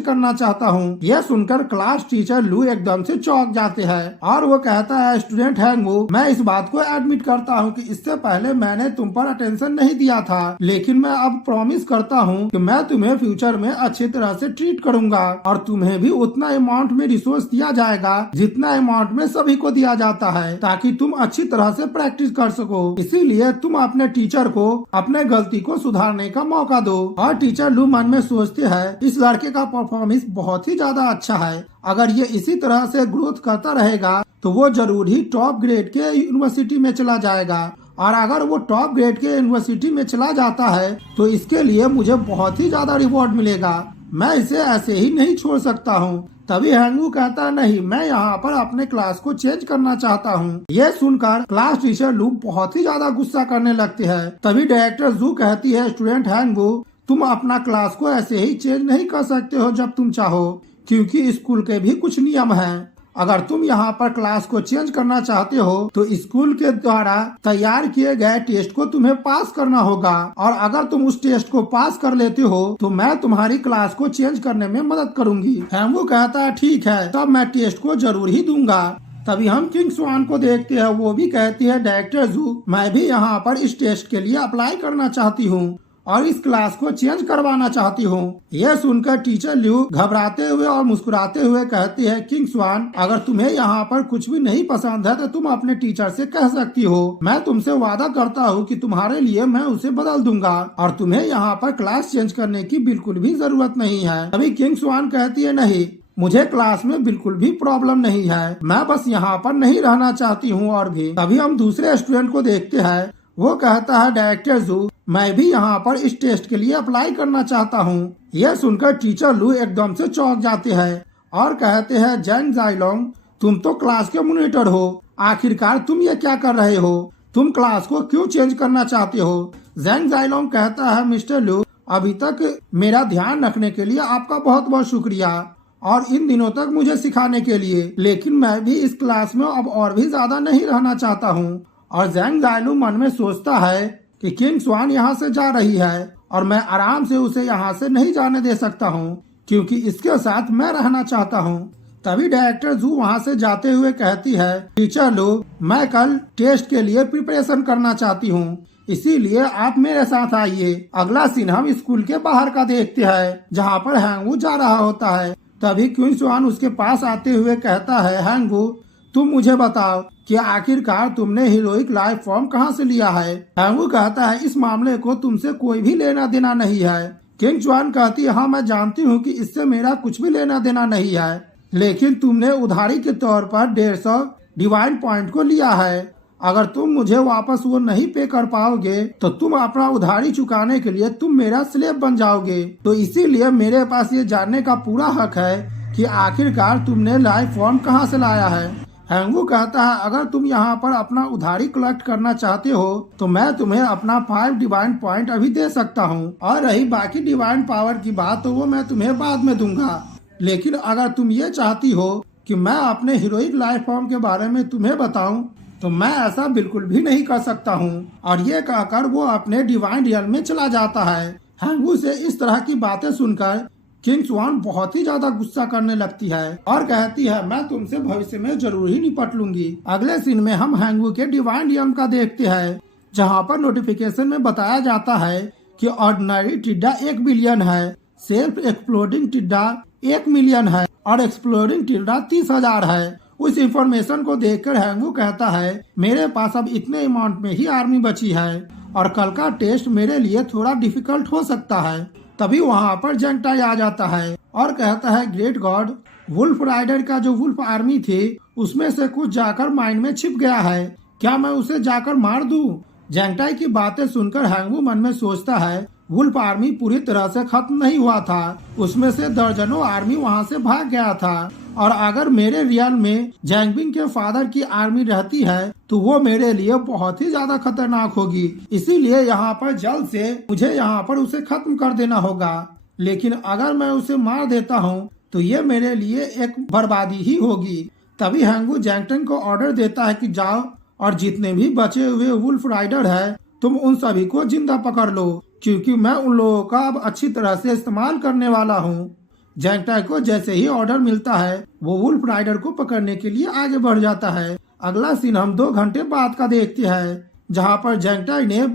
करना चाहता हूँ। यह सुनकर क्लास टीचर लू एकदम से चौंक जाते हैं और वो कहता है स्टूडेंट हैंगवू, मैं इस बात को एडमिट करता हूँ कि इससे पहले मैंने तुम पर अटेंशन नहीं दिया था, लेकिन मैं अब प्रॉमिस करता हूँ कि मैं तुम्हें फ्यूचर में अच्छी तरह से ट्रीट करूंगा और तुम्हें भी उतना अमाउंट में रिसोर्स दिया जाएगा जितना अमाउंट में सभी को दिया जाता है, ताकि तुम अच्छी तरह से प्रैक्टिस कर सको। इसीलिए तुम अपने टीचर को अपने गलती को सुधारने का मौका दो। और टीचर लू मन में सोचते हैं इस लड़के का परफॉर्मेंस बहुत ही ज्यादा अच्छा है, अगर ये इसी तरह से ग्रोथ करता रहेगा तो वो जरूर ही टॉप ग्रेड के यूनिवर्सिटी में चला जाएगा, और अगर वो टॉप ग्रेड के यूनिवर्सिटी में चला जाता है तो इसके लिए मुझे बहुत ही ज्यादा रिवॉर्ड मिलेगा। मैं इसे ऐसे ही नहीं छोड़ सकता हूँ। तभी हैंगवू कहता नहीं, मैं यहाँ पर अपने क्लास को चेंज करना चाहता हूँ। ये सुनकर क्लास टीचर लू बहुत ही ज्यादा गुस्सा करने लगती है। तभी डायरेक्टर जू कहती है, स्टूडेंट हैंगवू, तुम अपना क्लास को ऐसे ही चेंज नहीं कर सकते हो जब तुम चाहो, क्योंकि स्कूल के भी कुछ नियम हैं। अगर तुम यहाँ पर क्लास को चेंज करना चाहते हो तो स्कूल के द्वारा तैयार किए गए टेस्ट को तुम्हें पास करना होगा, और अगर तुम उस टेस्ट को पास कर लेते हो तो मैं तुम्हारी क्लास को चेंज करने में मदद करूंगी। हैंगवू कहता है, ठीक है, तब मैं टेस्ट को जरूर ही दूंगा। तभी हम किंग स्वान को देखते हैं, वो भी कहती है, डायरेक्टर जू, मैं भी यहाँ पर इस टेस्ट के लिए अप्लाई करना चाहती हूँ और इस क्लास को चेंज करवाना चाहती हूँ। यह सुनकर टीचर ल्यू घबराते हुए और मुस्कुराते हुए कहती है, किंग स्वान, अगर तुम्हें यहाँ पर कुछ भी नहीं पसंद है तो तुम अपने टीचर से कह सकती हो। मैं तुमसे वादा करता हूँ कि तुम्हारे लिए मैं उसे बदल दूंगा और तुम्हें यहाँ पर क्लास चेंज करने की बिल्कुल भी जरूरत नहीं है। तभी किंग स्वान कहती है, नहीं, मुझे क्लास में बिल्कुल भी प्रॉब्लम नहीं है, मैं बस यहाँ पर नहीं रहना चाहती हूँ। और भी तभी हम दूसरे स्टूडेंट को देखते हैं, वो कहता है, डायरेक्टर जू, मैं भी यहाँ पर इस टेस्ट के लिए अप्लाई करना चाहता हूँ। यह सुनकर टीचर लू एकदम से चौंक जाते हैं और कहते हैं, जैंग जाइलोंग, तुम तो क्लास के मॉनिटर हो, आखिरकार तुम ये क्या कर रहे हो? तुम क्लास को क्यों चेंज करना चाहते हो? जैंग जाइलोंग कहता है, मिस्टर लू, अभी तक मेरा ध्यान रखने के लिए आपका बहुत बहुत शुक्रिया और इन दिनों तक मुझे सिखाने के लिए, लेकिन मैं भी इस क्लास में अब और भी ज्यादा नहीं रहना चाहता हूँ। और जैंग जाइलू मन में सोचता है कि किंग स्वान यहाँ से जा रही है और मैं आराम से उसे यहाँ से नहीं जाने दे सकता हूँ, क्योंकि इसके साथ मैं रहना चाहता हूँ। तभी डायरेक्टर जू वहाँ से जाते हुए कहती है, टीचर लू, मैं कल टेस्ट के लिए प्रिपरेशन करना चाहती हूँ, इसीलिए आप मेरे साथ आइए। अगला सीन हम स्कूल के बाहर का देखते हैं, जहाँ पर हैंगवू जा रहा होता है। तभी किंग स्वान उसके पास आते हुए कहता है, हैंगवू, तुम मुझे बताओ कि आखिरकार तुमने हीरोइक लाइफ फॉर्म कहाँ से लिया है? हैंगवू कहता है, इस मामले को तुमसे कोई भी लेना देना नहीं है। किंग स्वान कहती है, हाँ, मैं जानती हूँ कि इससे मेरा कुछ भी लेना देना नहीं है, लेकिन तुमने उधारी के तौर पर 150 डिवाइन पॉइंट को लिया है। अगर तुम मुझे वापस वो नहीं पे कर पाओगे तो तुम अपना उधारी चुकाने के लिए तुम मेरा स्लेव बन जाओगे। तो इसीलिए मेरे पास ये जानने का पूरा हक है कि आखिरकार तुमने लाइफ फॉर्म कहाँ से लाया है। हैंगवू कहता है, अगर तुम यहाँ पर अपना उधारी कलेक्ट करना चाहते हो तो मैं तुम्हें अपना 5 डिवाइन पॉइंट अभी दे सकता हूँ, और रही बाकी डिवाइन पावर की बात तो वो मैं तुम्हें बाद में दूंगा। लेकिन अगर तुम ये चाहती हो कि मैं अपने हीरोइक लाइफ फॉर्म के बारे में तुम्हें बताऊं तो मैं ऐसा बिल्कुल भी नहीं कर सकता हूँ। और ये कहकर वो अपने डिवाइन रियल में चला जाता है। हैंगवू से इस तरह की बातें सुनकर किंग स्वान बहुत ही ज्यादा गुस्सा करने लगती है और कहती है, मैं तुमसे भविष्य में जरूर ही निपट लूंगी। अगले सीन में हम हैंगवू के डिवाइन रियल का देखते हैं, जहाँ पर नोटिफिकेशन में बताया जाता है कि ऑर्डिनरी टिड्डा 1 बिलियन है, सेल्फ एक्सप्लोडिंग टिड्डा 1 मिलियन है और एक्सप्लोडिंग टिड्डा 30,000 है। उस इंफॉर्मेशन को देखकर हैंगवू कहता है, मेरे पास अब इतने अमाउंट में ही आर्मी बची है और कल का टेस्ट मेरे लिए थोड़ा डिफिकल्ट हो सकता है। तभी वहाँ पर जंगटाई आ जाता है और कहता है, ग्रेट गॉड, वुल्फ राइडर का जो वुल्फ आर्मी थी उसमें से कुछ जाकर माइन में छिप गया है, क्या मैं उसे जाकर मार दूं? जंगटाई की बातें सुनकर हैंगवू मन में सोचता है, वुल्फ आर्मी पूरी तरह से खत्म नहीं हुआ था, उसमें से दर्जनों आर्मी वहाँ से भाग गया था, और अगर मेरे रियल में जैंगबिंग के फादर की आर्मी रहती है तो वो मेरे लिए बहुत ही ज्यादा खतरनाक होगी। इसीलिए यहाँ पर जल्द से मुझे यहाँ पर उसे खत्म कर देना होगा, लेकिन अगर मैं उसे मार देता हूँ तो ये मेरे लिए एक बर्बादी ही होगी। तभी हैंगवू जैंगटन को ऑर्डर देता है कि जाओ और जितने भी बचे हुए वुल्फ राइडर है तुम उन सभी को जिंदा पकड़ लो, क्योंकि मैं उन लोगों का अब अच्छी तरह से इस्तेमाल करने वाला हूँ। जैंगटाई को जैसे ही ऑर्डर मिलता है वो वुल्फ राइडर को पकड़ने के लिए आगे बढ़ जाता है। अगला सीन हम 2 घंटे बाद का देखते हैं, जहाँ पर जैंगटाई ने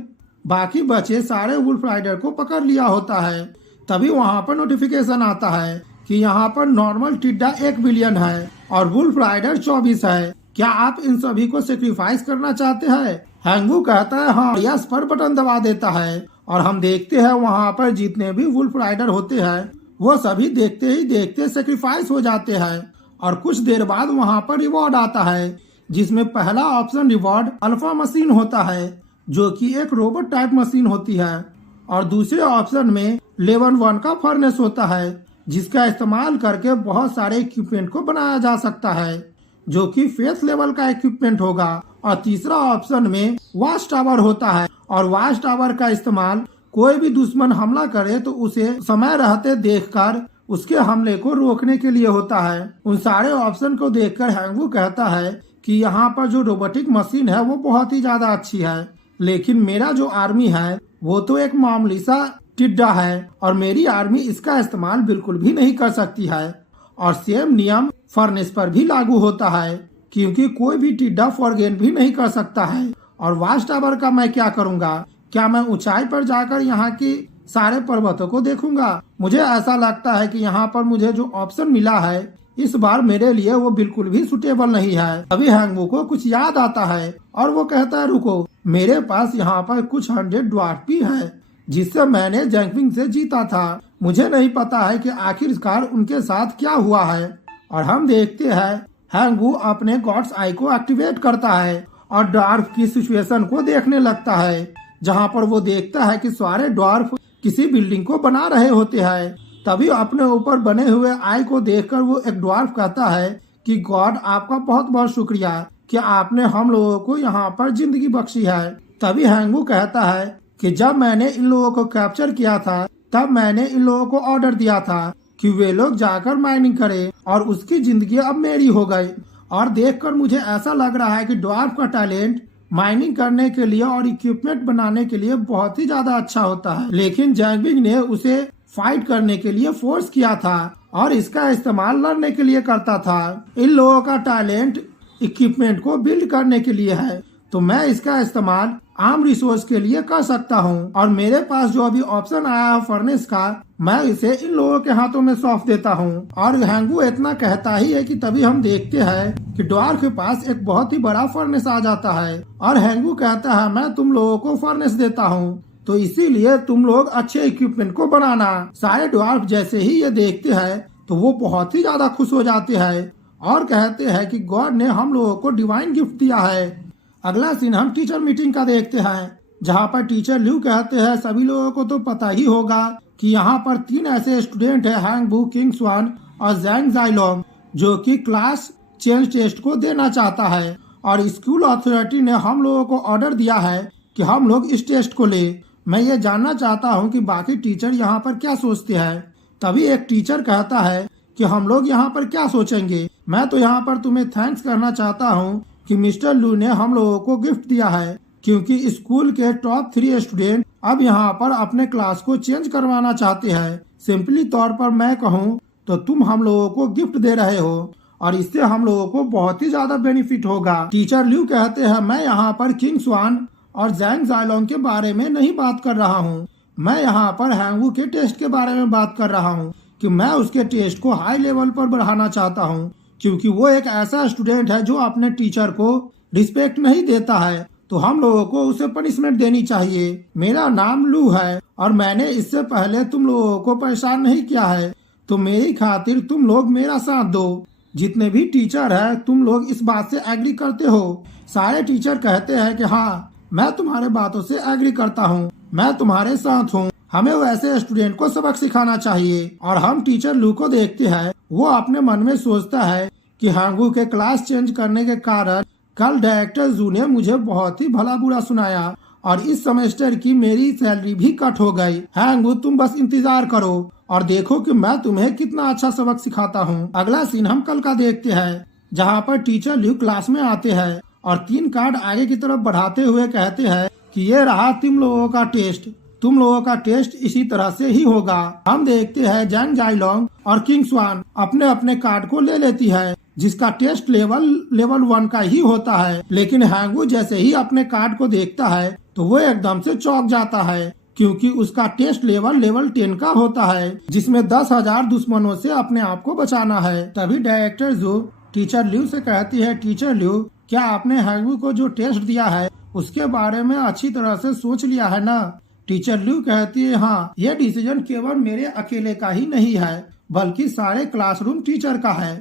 बाकी बचे सारे वुल्फ राइडर को पकड़ लिया होता है। तभी वहाँ पर नोटिफिकेशन आता है कि यहाँ पर नॉर्मल टिड्डा 1 बिलियन है और वुल्फ राइडर 24 है, क्या आप इन सभी को सेक्रीफाइस करना चाहते हैं? हैंगवू कहता है, हाँ। यस पर बटन दबा देता है और हम देखते हैं वहाँ पर जितने भी वुल्फ राइडर होते हैं वो सभी देखते ही देखते सेक्रीफाइस हो जाते हैं। और कुछ देर बाद वहाँ पर रिवॉर्ड आता है, जिसमें पहला ऑप्शन रिवॉर्ड अल्फा मशीन होता है, जो कि एक रोबोट टाइप मशीन होती है, और दूसरे ऑप्शन में लेवल 1 का फर्नेस होता है, जिसका इस्तेमाल करके बहुत सारे इक्विपमेंट को बनाया जा सकता है, जो कि फेस लेवल का इक्विपमेंट होगा। और तीसरा ऑप्शन में वॉच टावर होता है, और वॉच टावर का इस्तेमाल कोई भी दुश्मन हमला करे तो उसे समय रहते देखकर उसके हमले को रोकने के लिए होता है। उन सारे ऑप्शन को देखकर हैंगवू कहता है कि यहाँ पर जो रोबोटिक मशीन है वो बहुत ही ज्यादा अच्छी है, लेकिन मेरा जो आर्मी है वो तो एक मामूली सा टिड्डा है और मेरी आर्मी इसका इस्तेमाल बिल्कुल भी नहीं कर सकती है। और सेम नियम फर्नेस पर भी लागू होता है, क्योंकि कोई भी टिड्डा फॉरगेन भी नहीं कर सकता है। और वॉच टावर का मैं क्या करूँगा? क्या मैं ऊंचाई पर जाकर यहाँ की सारे पर्वतों को देखूंगा? मुझे ऐसा लगता है कि यहाँ पर मुझे जो ऑप्शन मिला है इस बार मेरे लिए वो बिल्कुल भी सुटेबल नहीं है। अभी हैंगवू को कुछ याद आता है और वो कहता है रुको, मेरे पास यहाँ पर कुछ 100 ड्वार्फ भी है जिससे मैंने जैंगपिंग से जीता था। मुझे नहीं पता है कि आखिरकार उनके साथ क्या हुआ है। और हम देखते हैं हैंगवू अपने गॉड्स आई को एक्टिवेट करता है और ड्वार्फ की सिचुएशन को देखने लगता है, जहाँ पर वो देखता है कि सारे ड्वार्फ किसी बिल्डिंग को बना रहे होते हैं। तभी अपने ऊपर बने हुए आई को देखकर वो एक ड्वार्फ कहता है कि गॉड आपका बहुत बहुत शुक्रिया कि आपने हम लोगों को यहाँ पर जिंदगी बख्शी है। तभी हैंगवू कहता है कि जब मैंने इन लोगों को कैप्चर किया था तब मैंने इन लोगों को ऑर्डर दिया था कि वे लोग जाकर माइनिंग करें और उसकी जिंदगी अब मेरी हो गई। और देखकर मुझे ऐसा लग रहा है कि ड्वार्फ का टैलेंट माइनिंग करने के लिए और इक्विपमेंट बनाने के लिए बहुत ही ज्यादा अच्छा होता है, लेकिन जैंगबिंग ने उसे फाइट करने के लिए फोर्स किया था और इसका इस्तेमाल लड़ने के लिए करता था। इन लोगों का टैलेंट इक्विपमेंट को बिल्ड करने के लिए है, तो मैं इसका इस्तेमाल आम रिसोर्स के लिए कर सकता हूँ। और मेरे पास जो अभी ऑप्शन आया है फर्नेस का, मैं इसे इन लोगों के हाथों में सौंप देता हूँ। और हैंगवू इतना कहता ही है कि तभी हम देखते हैं कि ड्वार्फ के पास एक बहुत ही बड़ा फर्नेस आ जाता है और हैंगवू कहता है मैं तुम लोगों को फर्नेस देता हूँ, तो इसीलिए तुम लोग अच्छे इक्विपमेंट को बनाना। सारे ड्वार्फ जैसे ही ये देखते हैं तो वो बहुत ही ज्यादा खुश हो जाते हैं और कहते हैं कि गॉड ने हम लोगों को डिवाइन गिफ्ट दिया है। अगला सीन हम टीचर मीटिंग का देखते हैं, जहाँ पर टीचर ल्यू कहते हैं सभी लोगों को तो पता ही होगा कि यहाँ पर 3 ऐसे स्टूडेंट हैं, हैंगवू, किंगस्वान और जैंग जाइलोंग, जो कि क्लास चेंज टेस्ट को देना चाहता है। और स्कूल अथॉरिटी ने हम लोगों को ऑर्डर दिया है कि हम लोग इस टेस्ट को ले। मैं ये जानना चाहता हूँ कि बाकी टीचर यहाँ पर क्या सोचते हैं। तभी एक टीचर कहता है कि हम लोग यहाँ पर क्या सोचेंगे, मैं तो यहाँ पर तुम्हें थैंक्स करना चाहता हूँ कि मिस्टर लू ने हम लोगों को गिफ्ट दिया है, क्योंकि स्कूल के टॉप 3 स्टूडेंट अब यहाँ पर अपने क्लास को चेंज करवाना चाहते हैं। सिंपली तौर पर मैं कहूँ तो तुम हम लोगों को गिफ्ट दे रहे हो और इससे हम लोगों को बहुत ही ज्यादा बेनिफिट होगा। टीचर ल्यू कहते हैं मैं यहाँ पर किंगस्वान और जैंग जाइलोंग के बारे में नहीं बात कर रहा हूँ, मैं यहाँ पर हैंगवू के टेस्ट के बारे में बात कर रहा हूँ कि मैं उसके टेस्ट को हाई लेवल पर बढ़ाना चाहता हूँ, क्योंकि वो एक ऐसा स्टूडेंट है जो अपने टीचर को रिस्पेक्ट नहीं देता है, तो हम लोगों को उसे पनिशमेंट देनी चाहिए। मेरा नाम लू है और मैंने इससे पहले तुम लोगों को परेशान नहीं किया है, तो मेरी खातिर तुम लोग मेरा साथ दो। जितने भी टीचर है तुम लोग इस बात से एग्री करते हो? सारे टीचर कहते हैं कि हाँ मैं तुम्हारे बातों से एग्री करता हूँ, मैं तुम्हारे साथ हूँ, हमें वैसे स्टूडेंट को सबक सिखाना चाहिए। और हम टीचर लू को देखते हैं, वो अपने मन में सोचता है कि हैंगवू के क्लास चेंज करने के कारण कल डायरेक्टर जू ने मुझे बहुत ही भला बुरा सुनाया और इस सेमेस्टर की मेरी सैलरी भी कट हो गई। हैंगवू तुम बस इंतजार करो और देखो कि मैं तुम्हें कितना अच्छा सबक सिखाता हूँ। अगला सीन हम कल का देखते हैं, जहाँ पर टीचर ल्यू क्लास में आते हैं और 3 कार्ड आगे की तरफ बढ़ाते हुए कहते हैं कि ये रहा तुम लोगों का टेस्ट, तुम लोगों का टेस्ट इसी तरह से ही होगा। हम देखते हैं जैंग जाइलोंग और किंगस्वान अपने अपने कार्ड को ले लेती है, जिसका टेस्ट लेवल 1 का ही होता है। लेकिन हैंगवू जैसे ही अपने कार्ड को देखता है तो वो एकदम से चौंक जाता है, क्योंकि उसका टेस्ट लेवल 10 का होता है, जिसमें 10,000 दुश्मनों से अपने आप को बचाना है। तभी डायरेक्टर जू टीचर ल्यू से कहती है टीचर ल्यू क्या आपने हैंगवू को जो टेस्ट दिया है उसके बारे में अच्छी तरह से सोच लिया है ना? टीचर ल्यू कहती है हाँ, यह डिसीजन केवल मेरे अकेले का ही नहीं है बल्कि सारे क्लासरूम टीचर का है।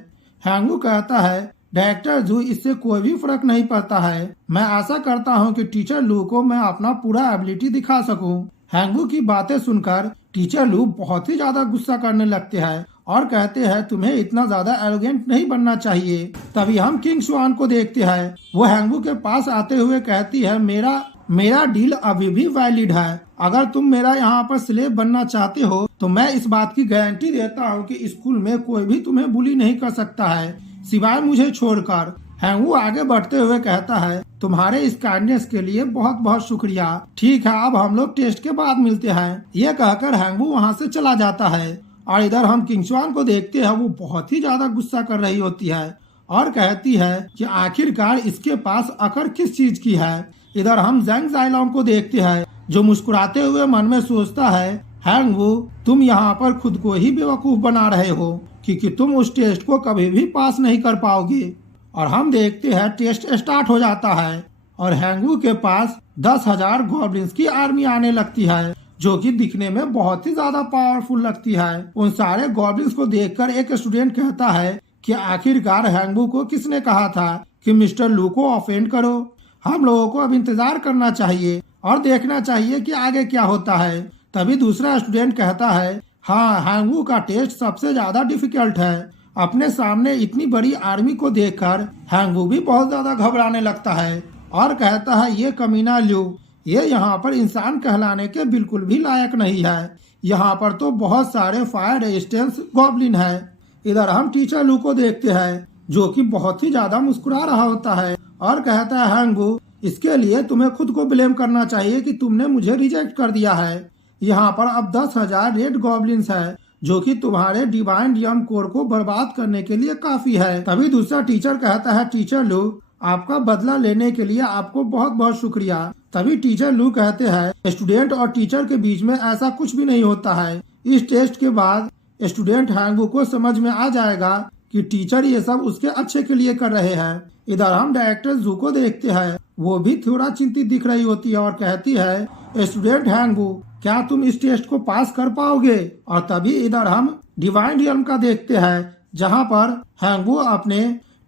हैंगवू कहता है डायरेक्टर जू इससे कोई भी फर्क नहीं पड़ता है, मैं आशा करता हूँ कि टीचर लू को मैं अपना पूरा एबिलिटी दिखा सकूँ। हैंगवू की बातें सुनकर टीचर लू बहुत ही ज्यादा गुस्सा करने लगते हैं और कहते हैं तुम्हें इतना ज्यादा एरोगेंट नहीं बनना चाहिए। तभी हम किंग स्वान को देखते हैं। वो हैंगवू के पास आते हुए कहती है मेरा डील अभी भी वैलिड है। अगर तुम मेरा यहाँ पर स्लेव बनना चाहते हो तो मैं इस बात की गारंटी देता हूँ कि स्कूल में कोई भी तुम्हें बुली नहीं कर सकता है सिवाय मुझे छोड़कर। हैंगवू आगे बढ़ते हुए कहता है तुम्हारे इस काइंडनेस के लिए बहुत बहुत शुक्रिया। ठीक है, अब हम लोग टेस्ट के बाद मिलते हैं। ये कहकर हैंगवू वहाँ से चला जाता है और इधर हम किंग स्वान को देखते हैं। वो बहुत ही ज्यादा गुस्सा कर रही होती है और कहती है कि आखिरकार इसके पास अकड़ किस चीज की है। इधर हम ज़ैंग ज़ाइलॉन्ग को देखते हैं जो मुस्कुराते हुए मन में सोचता है हैंगवू तुम यहाँ पर खुद को ही बेवकूफ बना रहे हो क्योंकि तुम उस टेस्ट को कभी भी पास नहीं कर पाओगे। और हम देखते हैं टेस्ट स्टार्ट हो जाता है और हैंगवू के पास 10,000 गॉब्लिन्स की आर्मी आने लगती है जो कि दिखने में बहुत ही ज्यादा पावरफुल लगती है। उन सारे गॉब्लिन्स को देखकर एक स्टूडेंट कहता है कि आखिरकार हैंगवू को किसने कहा था कि मिस्टर लू को ऑफेंड करो। हम लोगों को अब इंतजार करना चाहिए और देखना चाहिए कि आगे क्या होता है। तभी दूसरा स्टूडेंट कहता है हाँ, हैंगवू का टेस्ट सबसे ज्यादा डिफिकल्ट है। अपने सामने इतनी बड़ी आर्मी को देखकर हैंगवू भी बहुत ज्यादा घबराने लगता है और कहता है ये कमीना लू ये यहाँ पर इंसान कहलाने के बिल्कुल भी लायक नहीं है। यहाँ पर तो बहुत सारे फायर रेजिस्टेंस गॉब्लिन है। इधर हम टीचर लू को देखते हैं जो कि बहुत ही ज्यादा मुस्कुरा रहा होता है और कहता है हैंगवू इसके लिए तुम्हें खुद को ब्लेम करना चाहिए कि तुमने मुझे रिजेक्ट कर दिया है। यहाँ पर अब 10,000 रेड गॉब्लिन्स है जो कि तुम्हारे डिवाइन रियम कोर को बर्बाद करने के लिए काफी है। तभी दूसरा टीचर कहता है टीचर लू आपका बदला लेने के लिए आपको बहुत बहुत शुक्रिया। तभी टीचर लू कहते हैं स्टूडेंट और टीचर के बीच में ऐसा कुछ भी नहीं होता है। इस टेस्ट के बाद स्टूडेंट हैंगवू को समझ में आ जाएगा कि टीचर ये सब उसके अच्छे के लिए कर रहे हैं। इधर हम डायरेक्टर जू को देखते हैं। वो भी थोड़ा चिंतित दिख रही होती है और कहती है स्टूडेंट हैंगवू क्या तुम इस टेस्ट को पास कर पाओगे। और तभी इधर हम डिवाइन रियम का देखते हैं जहाँ पर हैंगवू अपने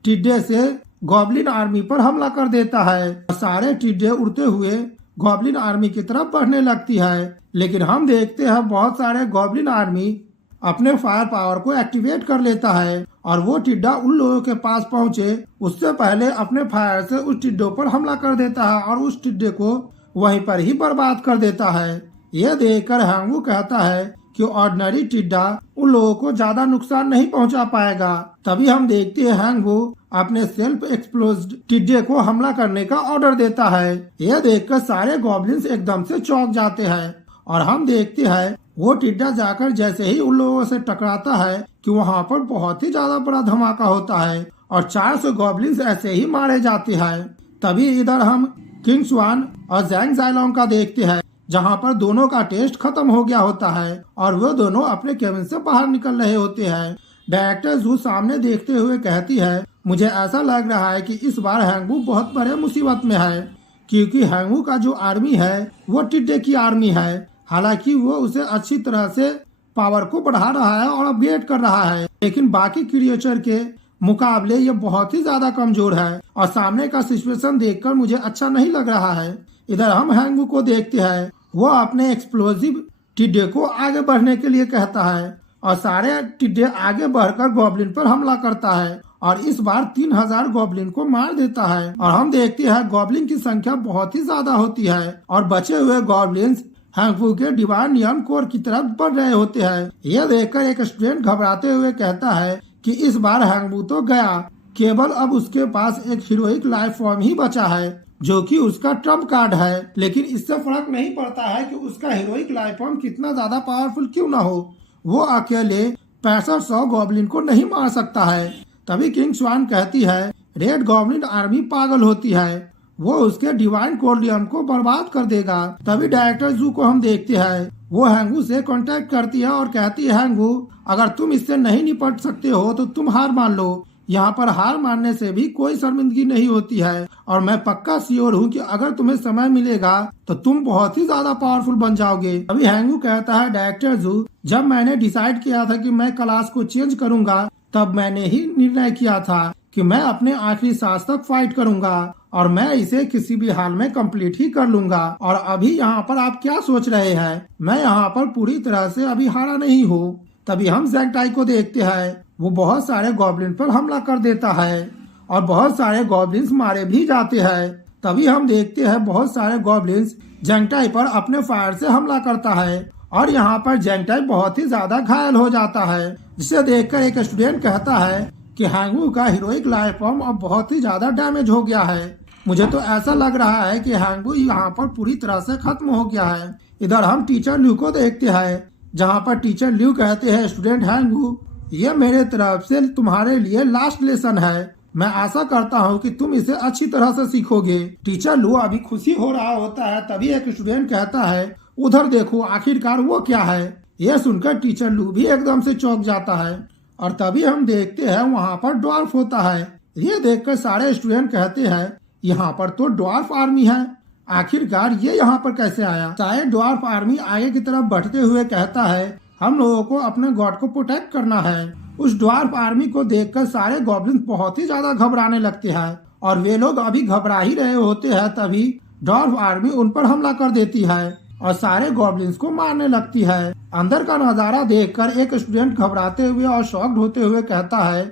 टिड्डे से गॉब्लिन आर्मी पर हमला कर देता है। सारे टिड्डे उड़ते हुए गॉब्लिन आर्मी की तरफ बढ़ने लगती है। लेकिन हम देखते हैं बहुत सारे गॉब्लिन आर्मी अपने फायर पावर को एक्टिवेट कर लेता है और वो टिड्डा उन लोगों के पास पहुंचे उससे पहले अपने फायर से उस टिड्डों पर हमला कर देता है और उस टिड्डे को वहीं पर ही बर्बाद कर देता है। यह देखकर हैंगवू कहता है कि ऑर्डिनरी टिड्डा उन लोगों को ज्यादा नुकसान नहीं पहुंचा पाएगा। तभी हम देखते हैं हैंगवू अपने सेल्फ एक्सप्लोज्ड टिड्डे को हमला करने का ऑर्डर देता है। यह देखकर सारे गॉब्लिन्स एकदम से चौंक जाते हैं और हम देखते हैं वो टिड्डा जाकर जैसे ही उन लोगों से टकराता है कि वहाँ पर बहुत ही ज्यादा बड़ा धमाका होता है और 400 गॉब्लिन्स ऐसे ही मारे जाते हैं। तभी इधर हम किंग स्वान और ज़ैंग ज़ाइलॉन्ग का देखते हैं जहाँ पर दोनों का टेस्ट खत्म हो गया होता है और वो दोनों अपने केबिन से बाहर निकल रहे होते हैं। डायरेक्टर जू सामने देखते हुए कहती है मुझे ऐसा लग रहा है कि इस बार हैंगवू बहुत बड़े मुसीबत में है क्योंकि हैंगवू का जो आर्मी है वो टिड्डे की आर्मी है। हालांकि वो उसे अच्छी तरह से पावर को बढ़ा रहा है और अपग्रेड कर रहा है लेकिन बाकी क्रिएचर के मुकाबले ये बहुत ही ज्यादा कमजोर है और सामने का सिचुएशन देखकर मुझे अच्छा नहीं लग रहा है। इधर हम हैंगवू को देखते हैं वो अपने एक्सप्लोजिव टिड्डे को आगे बढ़ने के लिए कहता है और सारे टिड्डे आगे बढ़कर गॉब्लिन पर हमला करता है और इस बार 3,000 गॉब्लिन को मार देता है। और हम देखते हैं गॉब्लिन की संख्या बहुत ही ज्यादा होती है और बचे हुए गॉब्लिन्स हैंगवू के डिवाइन नियम कोर की तरफ बढ़ रहे होते हैं। यह देखकर एक स्टूडेंट घबराते हुए कहता है कि इस बार हैंगवू तो गया, केवल अब उसके पास एक हीरोइक लाइफ फॉर्म ही बचा है जो कि उसका ट्रम्प कार्ड है। लेकिन इससे फर्क नहीं पड़ता है कि उसका हीरोइक लाइफ फॉर्म कितना ज्यादा पावरफुल क्यों ना हो, वो अकेले 6500 गॉब्लिन को नहीं मार सकता है। तभी किंग स्वान कहती है रेड गॉब्लिन आर्मी पागल होती है, वो उसके डिवाइन कोर्डियम को बर्बाद कर देगा। तभी डायरेक्टर जू को हम देखते हैं वो हैंगवू से कांटेक्ट करती है और कहती है हैंगवू अगर तुम इससे नहीं निपट सकते हो तो तुम हार मान लो। यहाँ पर हार मानने से भी कोई शर्मिंदगी नहीं होती है और मैं पक्का श्योर हूँ कि अगर तुम्हें समय मिलेगा तो तुम बहुत ही ज्यादा पावरफुल बन जाओगे। अभी हैंगवू कहता है डायरेक्टर जू जब मैंने डिसाइड किया था कि मैं क्लास को चेंज करूंगा तब मैंने ही निर्णय किया था कि मैं अपने आखिरी सांस तक फाइट करूंगा और मैं इसे किसी भी हाल में कंप्लीट ही कर लूंगा। और अभी यहाँ पर आप क्या सोच रहे हैं, मैं यहाँ पर पूरी तरह से अभी हारा नहीं हूँ। तभी हम ज़ैंगटाई को देखते हैं, वो बहुत सारे गॉब्लिन पर हमला कर देता है और बहुत सारे गॉब्लिन्स मारे भी जाते हैं। तभी हम देखते हैं बहुत सारे गॉब्लिन्स ज़ैंगटाई पर अपने फायर से हमला करता है और यहाँ पर ज़ैंगटाई बहुत ही ज्यादा घायल हो जाता है, जिसे देखकर एक स्टूडेंट कहता है कि हैंगवू का हीरोइक लाइफ फॉर्म अब बहुत ही ज्यादा डैमेज हो गया है। मुझे तो ऐसा लग रहा है कि हैंगवू यहाँ पर पूरी तरह से खत्म हो गया है। इधर हम टीचर ल्यू को देखते हैं, जहाँ पर टीचर ल्यू कहते हैं, स्टूडेंट हैंगवू, ये मेरे तरफ से तुम्हारे लिए लास्ट लेसन है। मैं आशा करता हूँ कि तुम इसे अच्छी तरह से सीखोगे। टीचर लू अभी खुशी हो रहा होता है, तभी एक स्टूडेंट कहता है, उधर देखो, आखिरकार वो क्या है। यह सुनकर टीचर लू भी एकदम से चौंक जाता है और तभी हम देखते हैं वहाँ पर ड्वार्फ होता है। ये देखकर सारे स्टूडेंट कहते हैं, यहाँ पर तो ड्वार्फ आर्मी है, आखिरकार ये यहाँ पर कैसे आया। शायद ड्वार्फ आर्मी आगे की तरफ बढ़ते हुए कहता है, हम लोगों को अपने गॉड को प्रोटेक्ट करना है। उस ड्वार्फ आर्मी को देखकर सारे गॉब्लिन बहुत ही ज्यादा घबराने लगते हैं और वे लोग अभी घबरा ही रहे होते हैं, तभी ड्वार्फ आर्मी उन पर हमला कर देती है और सारे गॉब्लिन्स को मारने लगती है। अंदर का नजारा देखकर एक स्टूडेंट घबराते हुए और शॉक्ड होते हुए कहता है,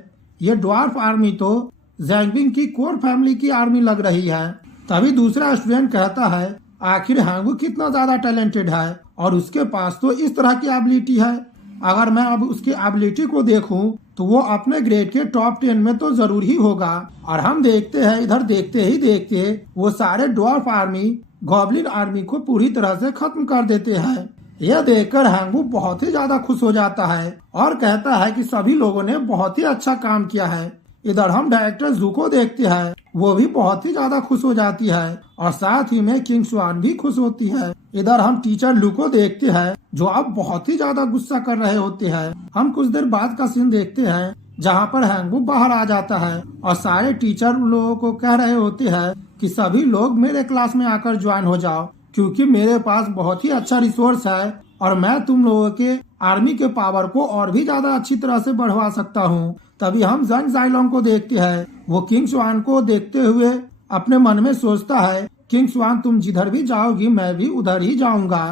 ये ड्वार्फ आर्मी तो ज़ैंगबिंग की कोर फैमिली की आर्मी लग रही है। तभी दूसरा स्टूडेंट कहता है, आखिर हैंगवू कितना ज्यादा टैलेंटेड है और उसके पास तो इस तरह की एबिलिटी है। अगर मैं अब उसकी एबिलिटी को देखूं तो वो अपने ग्रेड के टॉप 10 में तो जरूर ही होगा। और हम देखते हैं, इधर देखते ही देखते वो सारे ड्वार्फ आर्मी गॉब्लिन आर्मी को पूरी तरह से खत्म कर देते हैं। यह देखकर हैंगवू बहुत ही ज्यादा खुश हो जाता है और कहता है कि सभी लोगों ने बहुत ही अच्छा काम किया है। इधर हम डायरेक्टर जू को देखते हैं, वो भी बहुत ही ज्यादा खुश हो जाती है और साथ ही में किंग स्वान भी खुश होती है। इधर हम टीचर लू को देखते हैं, जो अब बहुत ही ज्यादा गुस्सा कर रहे होते हैं। हम कुछ देर बाद का सीन देखते हैं, जहाँ पर हैंगवू बाहर आ जाता है और सारे टीचर उन लोगों को कह रहे होते हैं कि सभी लोग मेरे क्लास में आकर ज्वाइन हो जाओ, क्योंकि मेरे पास बहुत ही अच्छा रिसोर्स है और मैं तुम लोगों के आर्मी के पावर को और भी ज्यादा अच्छी तरह से बढ़वा सकता हूँ। तभी हम जंग जाइलोंग को देखते हैं, वो किंग स्वान को देखते हुए अपने मन में सोचता है, किंग स्वान तुम जिधर भी जाओगी मैं भी उधर ही जाऊंगा।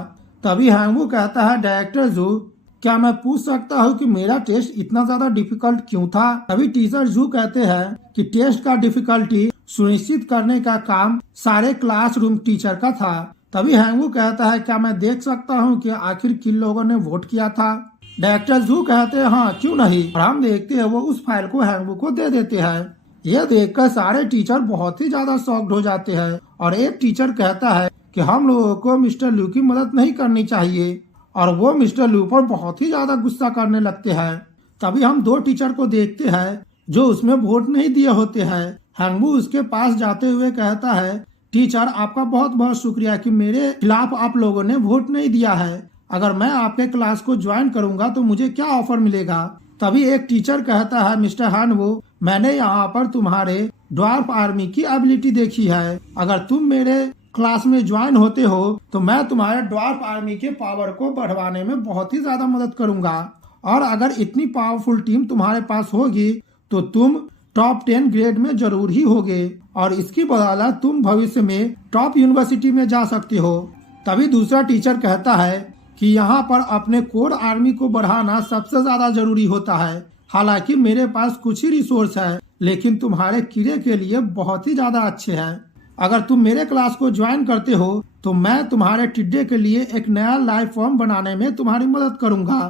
तभी हैंगवू कहता है, डायरेक्टर जू, क्या मैं पूछ सकता हूँ कि मेरा टेस्ट इतना ज्यादा डिफिकल्ट क्यों था। तभी टीचर जू कहते हैं कि टेस्ट का डिफिकल्टी सुनिश्चित करने का काम सारे क्लासरूम टीचर का था। तभी हैंगवू कहता है, क्या मैं देख सकता हूँ कि आखिर किन लोगों ने वोट किया था। डायरेक्टर जू कहते हैं, हाँ क्यों नहीं। और हम देखते हैं वो उस फाइल को हैंगवू को दे देते हैं। यह देखकर सारे टीचर बहुत ही ज्यादा शॉक्ड हो जाते हैं और एक टीचर कहता है कि हम लोगों को मिस्टर लू की मदद नहीं करनी चाहिए और वो मिस्टर लू पर बहुत ही ज्यादा गुस्सा करने लगते हैं। तभी हम दो टीचर को देखते हैं जो उसमें वोट नहीं दिए होते हैं। हैंगवू उसके पास जाते हुए कहता है, टीचर आपका बहुत बहुत शुक्रिया कि मेरे खिलाफ आप लोगों ने वोट नहीं दिया है। अगर मैं आपके क्लास को ज्वाइन करूंगा तो मुझे क्या ऑफर मिलेगा। तभी एक टीचर कहता है, मिस्टर हैंगवू, मैंने यहाँ पर तुम्हारे ड्वार्फ आर्मी की एबिलिटी देखी है। अगर तुम मेरे क्लास में ज्वाइन होते हो तो मैं तुम्हारे ड्वार्फ आर्मी के पावर को बढ़वाने में बहुत ही ज्यादा मदद करूंगा और अगर इतनी पावरफुल टीम तुम्हारे पास होगी तो तुम टॉप 10 ग्रेड में जरूर ही होगे और इसकी बदौलत तुम भविष्य में टॉप यूनिवर्सिटी में जा सकते हो। तभी दूसरा टीचर कहता है कि यहाँ पर अपने कोर आर्मी को बढ़ाना सबसे ज्यादा जरूरी होता है। हालांकि मेरे पास कुछ ही रिसोर्स है, लेकिन तुम्हारे कीड़े के लिए बहुत ही ज्यादा अच्छे हैं। अगर तुम मेरे क्लास को ज्वाइन करते हो तो मैं तुम्हारे टिड्डे के लिए एक नया लाइफ फॉर्म बनाने में तुम्हारी मदद करूंगा।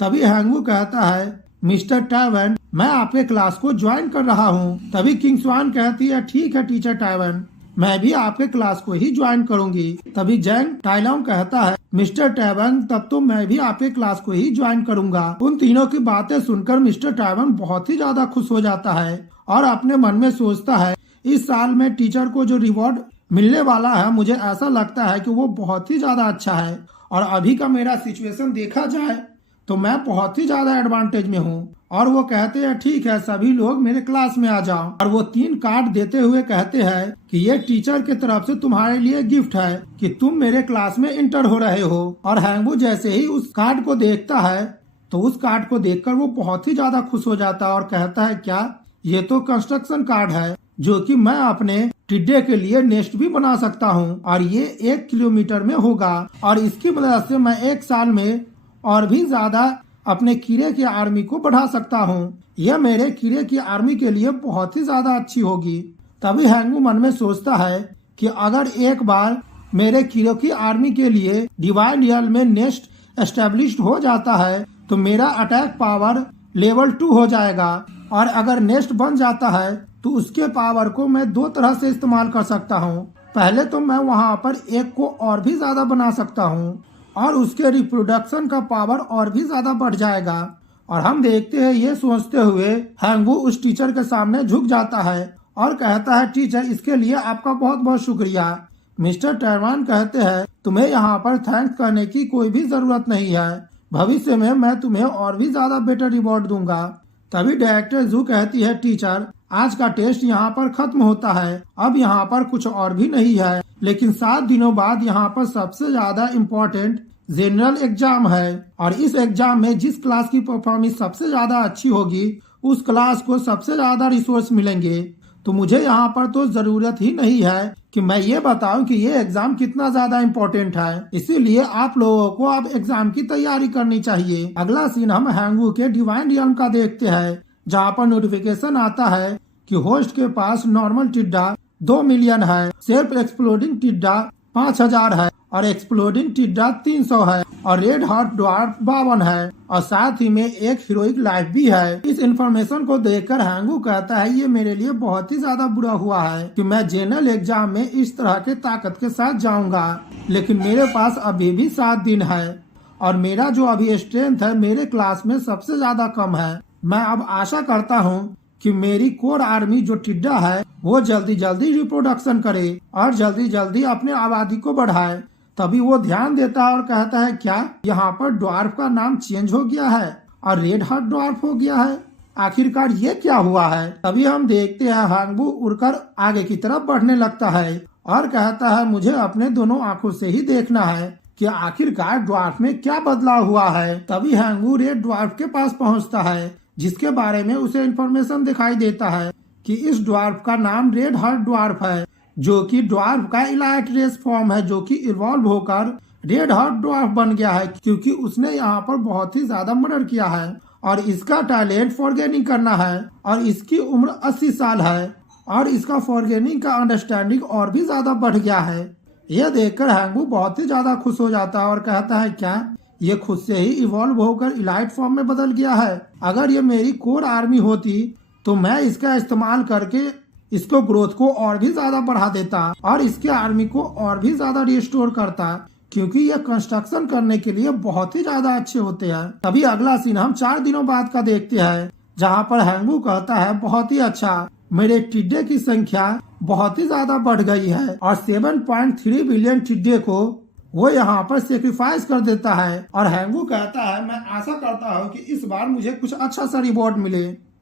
तभी हैंगवू कहता है, मिस्टर टाइवन, मैं आपके क्लास को ज्वाइन कर रहा हूँ। तभी किंग स्वान कहती है, ठीक है टीचर टाइवन, मैं भी आपके क्लास को ही ज्वाइन करूंगी। तभी जैंग टाइलोंग कहता है, मिस्टर टाइवन, तब तो मैं भी आपके क्लास को ही ज्वाइन करूंगा। उन तीनों की बातें सुनकर मिस्टर टाइवन बहुत ही ज्यादा खुश हो जाता है और अपने मन में सोचता है, इस साल में टीचर को जो रिवॉर्ड मिलने वाला है, मुझे ऐसा लगता है कि वो बहुत ही ज्यादा अच्छा है और अभी का मेरा सिचुएशन देखा जाए तो मैं बहुत ही ज्यादा एडवांटेज में हूँ। और वो कहते हैं, ठीक है सभी लोग मेरे क्लास में आ जाओ। और वो 3 कार्ड देते हुए कहते हैं कि ये टीचर की तरफ से तुम्हारे लिए गिफ्ट है कि तुम मेरे क्लास में इंटर हो रहे हो। और हैंगवू जैसे ही उस कार्ड को देखता है तो उस कार्ड को देखकर वो बहुत ही ज्यादा खुश हो जाता है और कहता है, क्या ये तो कंस्ट्रक्शन कार्ड है जो कि मैं अपने टिड्डे के लिए नेस्ट भी बना सकता हूँ और ये 1 किलोमीटर में होगा और इसकी मदद से मैं 1 साल में और भी ज्यादा अपने कीड़े की आर्मी को बढ़ा सकता हूँ। यह मेरे कीड़े की आर्मी के लिए बहुत ही ज्यादा अच्छी होगी। तभी हैंगू मन में सोचता है कि अगर एक बार मेरे कीड़ों की आर्मी के लिए डिवाइन रियल में नेस्ट एस्टेब्लिश्ड हो जाता है तो मेरा अटैक पावर लेवल 2 हो जाएगा और अगर नेस्ट बन जाता है तो उसके पावर को मैं 2 तरह से इस्तेमाल कर सकता हूँ। पहले तो मैं वहाँ पर एक को और भी ज्यादा बना सकता हूँ और उसके रिप्रोडक्शन का पावर और भी ज्यादा बढ़ जाएगा। और हम देखते हैं ये सोचते हुए हैंगू उस टीचर के सामने झुक जाता है और कहता है, टीचर इसके लिए आपका बहुत बहुत शुक्रिया। मिस्टर टैरवान कहते हैं, तुम्हें यहाँ पर थैंक्स करने की कोई भी जरूरत नहीं है, भविष्य में मैं तुम्हें और भी ज्यादा बेटर रिवॉर्ड दूंगा। तभी डायरेक्टर जू कहती है, टीचर आज का टेस्ट यहाँ पर खत्म होता है, अब यहाँ पर कुछ और भी नहीं है, लेकिन 7 दिनों बाद यहाँ पर सबसे ज्यादा इम्पोर्टेंट जनरल एग्जाम है और इस एग्जाम में जिस क्लास की परफॉर्मेंस सबसे ज्यादा अच्छी होगी उस क्लास को सबसे ज्यादा रिसोर्स मिलेंगे। तो मुझे यहाँ पर तो जरूरत ही नहीं है कि मैं ये बताऊं कि ये एग्जाम कितना ज्यादा इम्पोर्टेंट है, इसीलिए आप लोगों को अब एग्जाम की तैयारी करनी चाहिए। अगला सीन हम हैंगू के डिवाइन रियल्म का देखते हैं, जहाँ पर नोटिफिकेशन आता है कि होस्ट के पास नॉर्मल टिड्डा 2 मिलियन है, सेल्फ एक्सप्लोडिंग टिड्डा 5000 है और एक्सप्लोडिंग टिड्डा 300 है और रेड हार्ट ड्वार्फ 52 है और साथ ही में एक हीरोइक लाइफ भी है। इस इंफॉर्मेशन को देखकर हैंगू कहता है, ये मेरे लिए बहुत ही ज्यादा बुरा हुआ है कि मैं जनरल एग्जाम में इस तरह के ताकत के साथ जाऊंगा, लेकिन मेरे पास अभी भी 7 दिन है और मेरा जो अभी स्ट्रेंथ है मेरे क्लास में सबसे ज्यादा कम है। मैं अब आशा करता हूँ कि मेरी कोर आर्मी जो टिड्डा है वो जल्दी जल्दी रिप्रोडक्शन करे और जल्दी जल्दी अपने आबादी को बढ़ाए। तभी वो ध्यान देता है और कहता है, क्या यहाँ पर ड्वार्फ का नाम चेंज हो गया है और रेड हार्ट ड्वार्फ हो गया है? आखिरकार ये क्या हुआ है? तभी हम देखते हैं हैंगू उड़कर आगे की तरफ बढ़ने लगता है और कहता है, मुझे अपने दोनों आंखों से ही देखना है कि आखिरकार ड्वार्फ में क्या बदलाव हुआ है। तभी हैंगू रेड ड्वार्फ के पास पहुँचता है, जिसके बारे में उसे इंफॉर्मेशन दिखाई देता है कि इस ड्वार्फ का नाम रेड हार्ट ड्वार्फ है, जो कि ड्वार्फ का इलाइट रेस फॉर्म है, जो कि इवॉल्व होकर रेड हार्ट ड्वार्फ बन गया है क्योंकि उसने यहाँ पर बहुत ही ज्यादा मर्डर किया है और इसका टैलेंट फॉरगेनिंग करना है और इसकी उम्र 80 साल है और इसका फॉरगेनिंग का अंडरस्टैंडिंग और भी ज्यादा बढ़ गया है। यह देखकर हैंगू बहुत ही ज्यादा खुश हो जाता है और कहता है, क्या ये खुद से ही इवॉल्व होकर इलाइट फॉर्म में बदल गया है? अगर ये मेरी कोर आर्मी होती तो मैं इसका इस्तेमाल करके इसको ग्रोथ को और भी ज्यादा बढ़ा देता और इसके आर्मी को और भी ज्यादा रिस्टोर करता, क्योंकि ये कंस्ट्रक्शन करने के लिए बहुत ही ज्यादा अच्छे होते हैं। तभी अगला सीन हम 4 दिनों बाद का देखते हैं, जहाँ पर हैंगू कहता है, बहुत ही अच्छा, मेरे टिड्डे की संख्या बहुत ही ज्यादा बढ़ गई है और 7.3 बिलियन टिड्डे को वो यहाँ पर सेक्रीफाइस कर देता है। और हैंगू कहता है, मैं आशा करता हूँ कि इस बार मुझे कुछ अच्छा सा रिवॉर्ड मिले।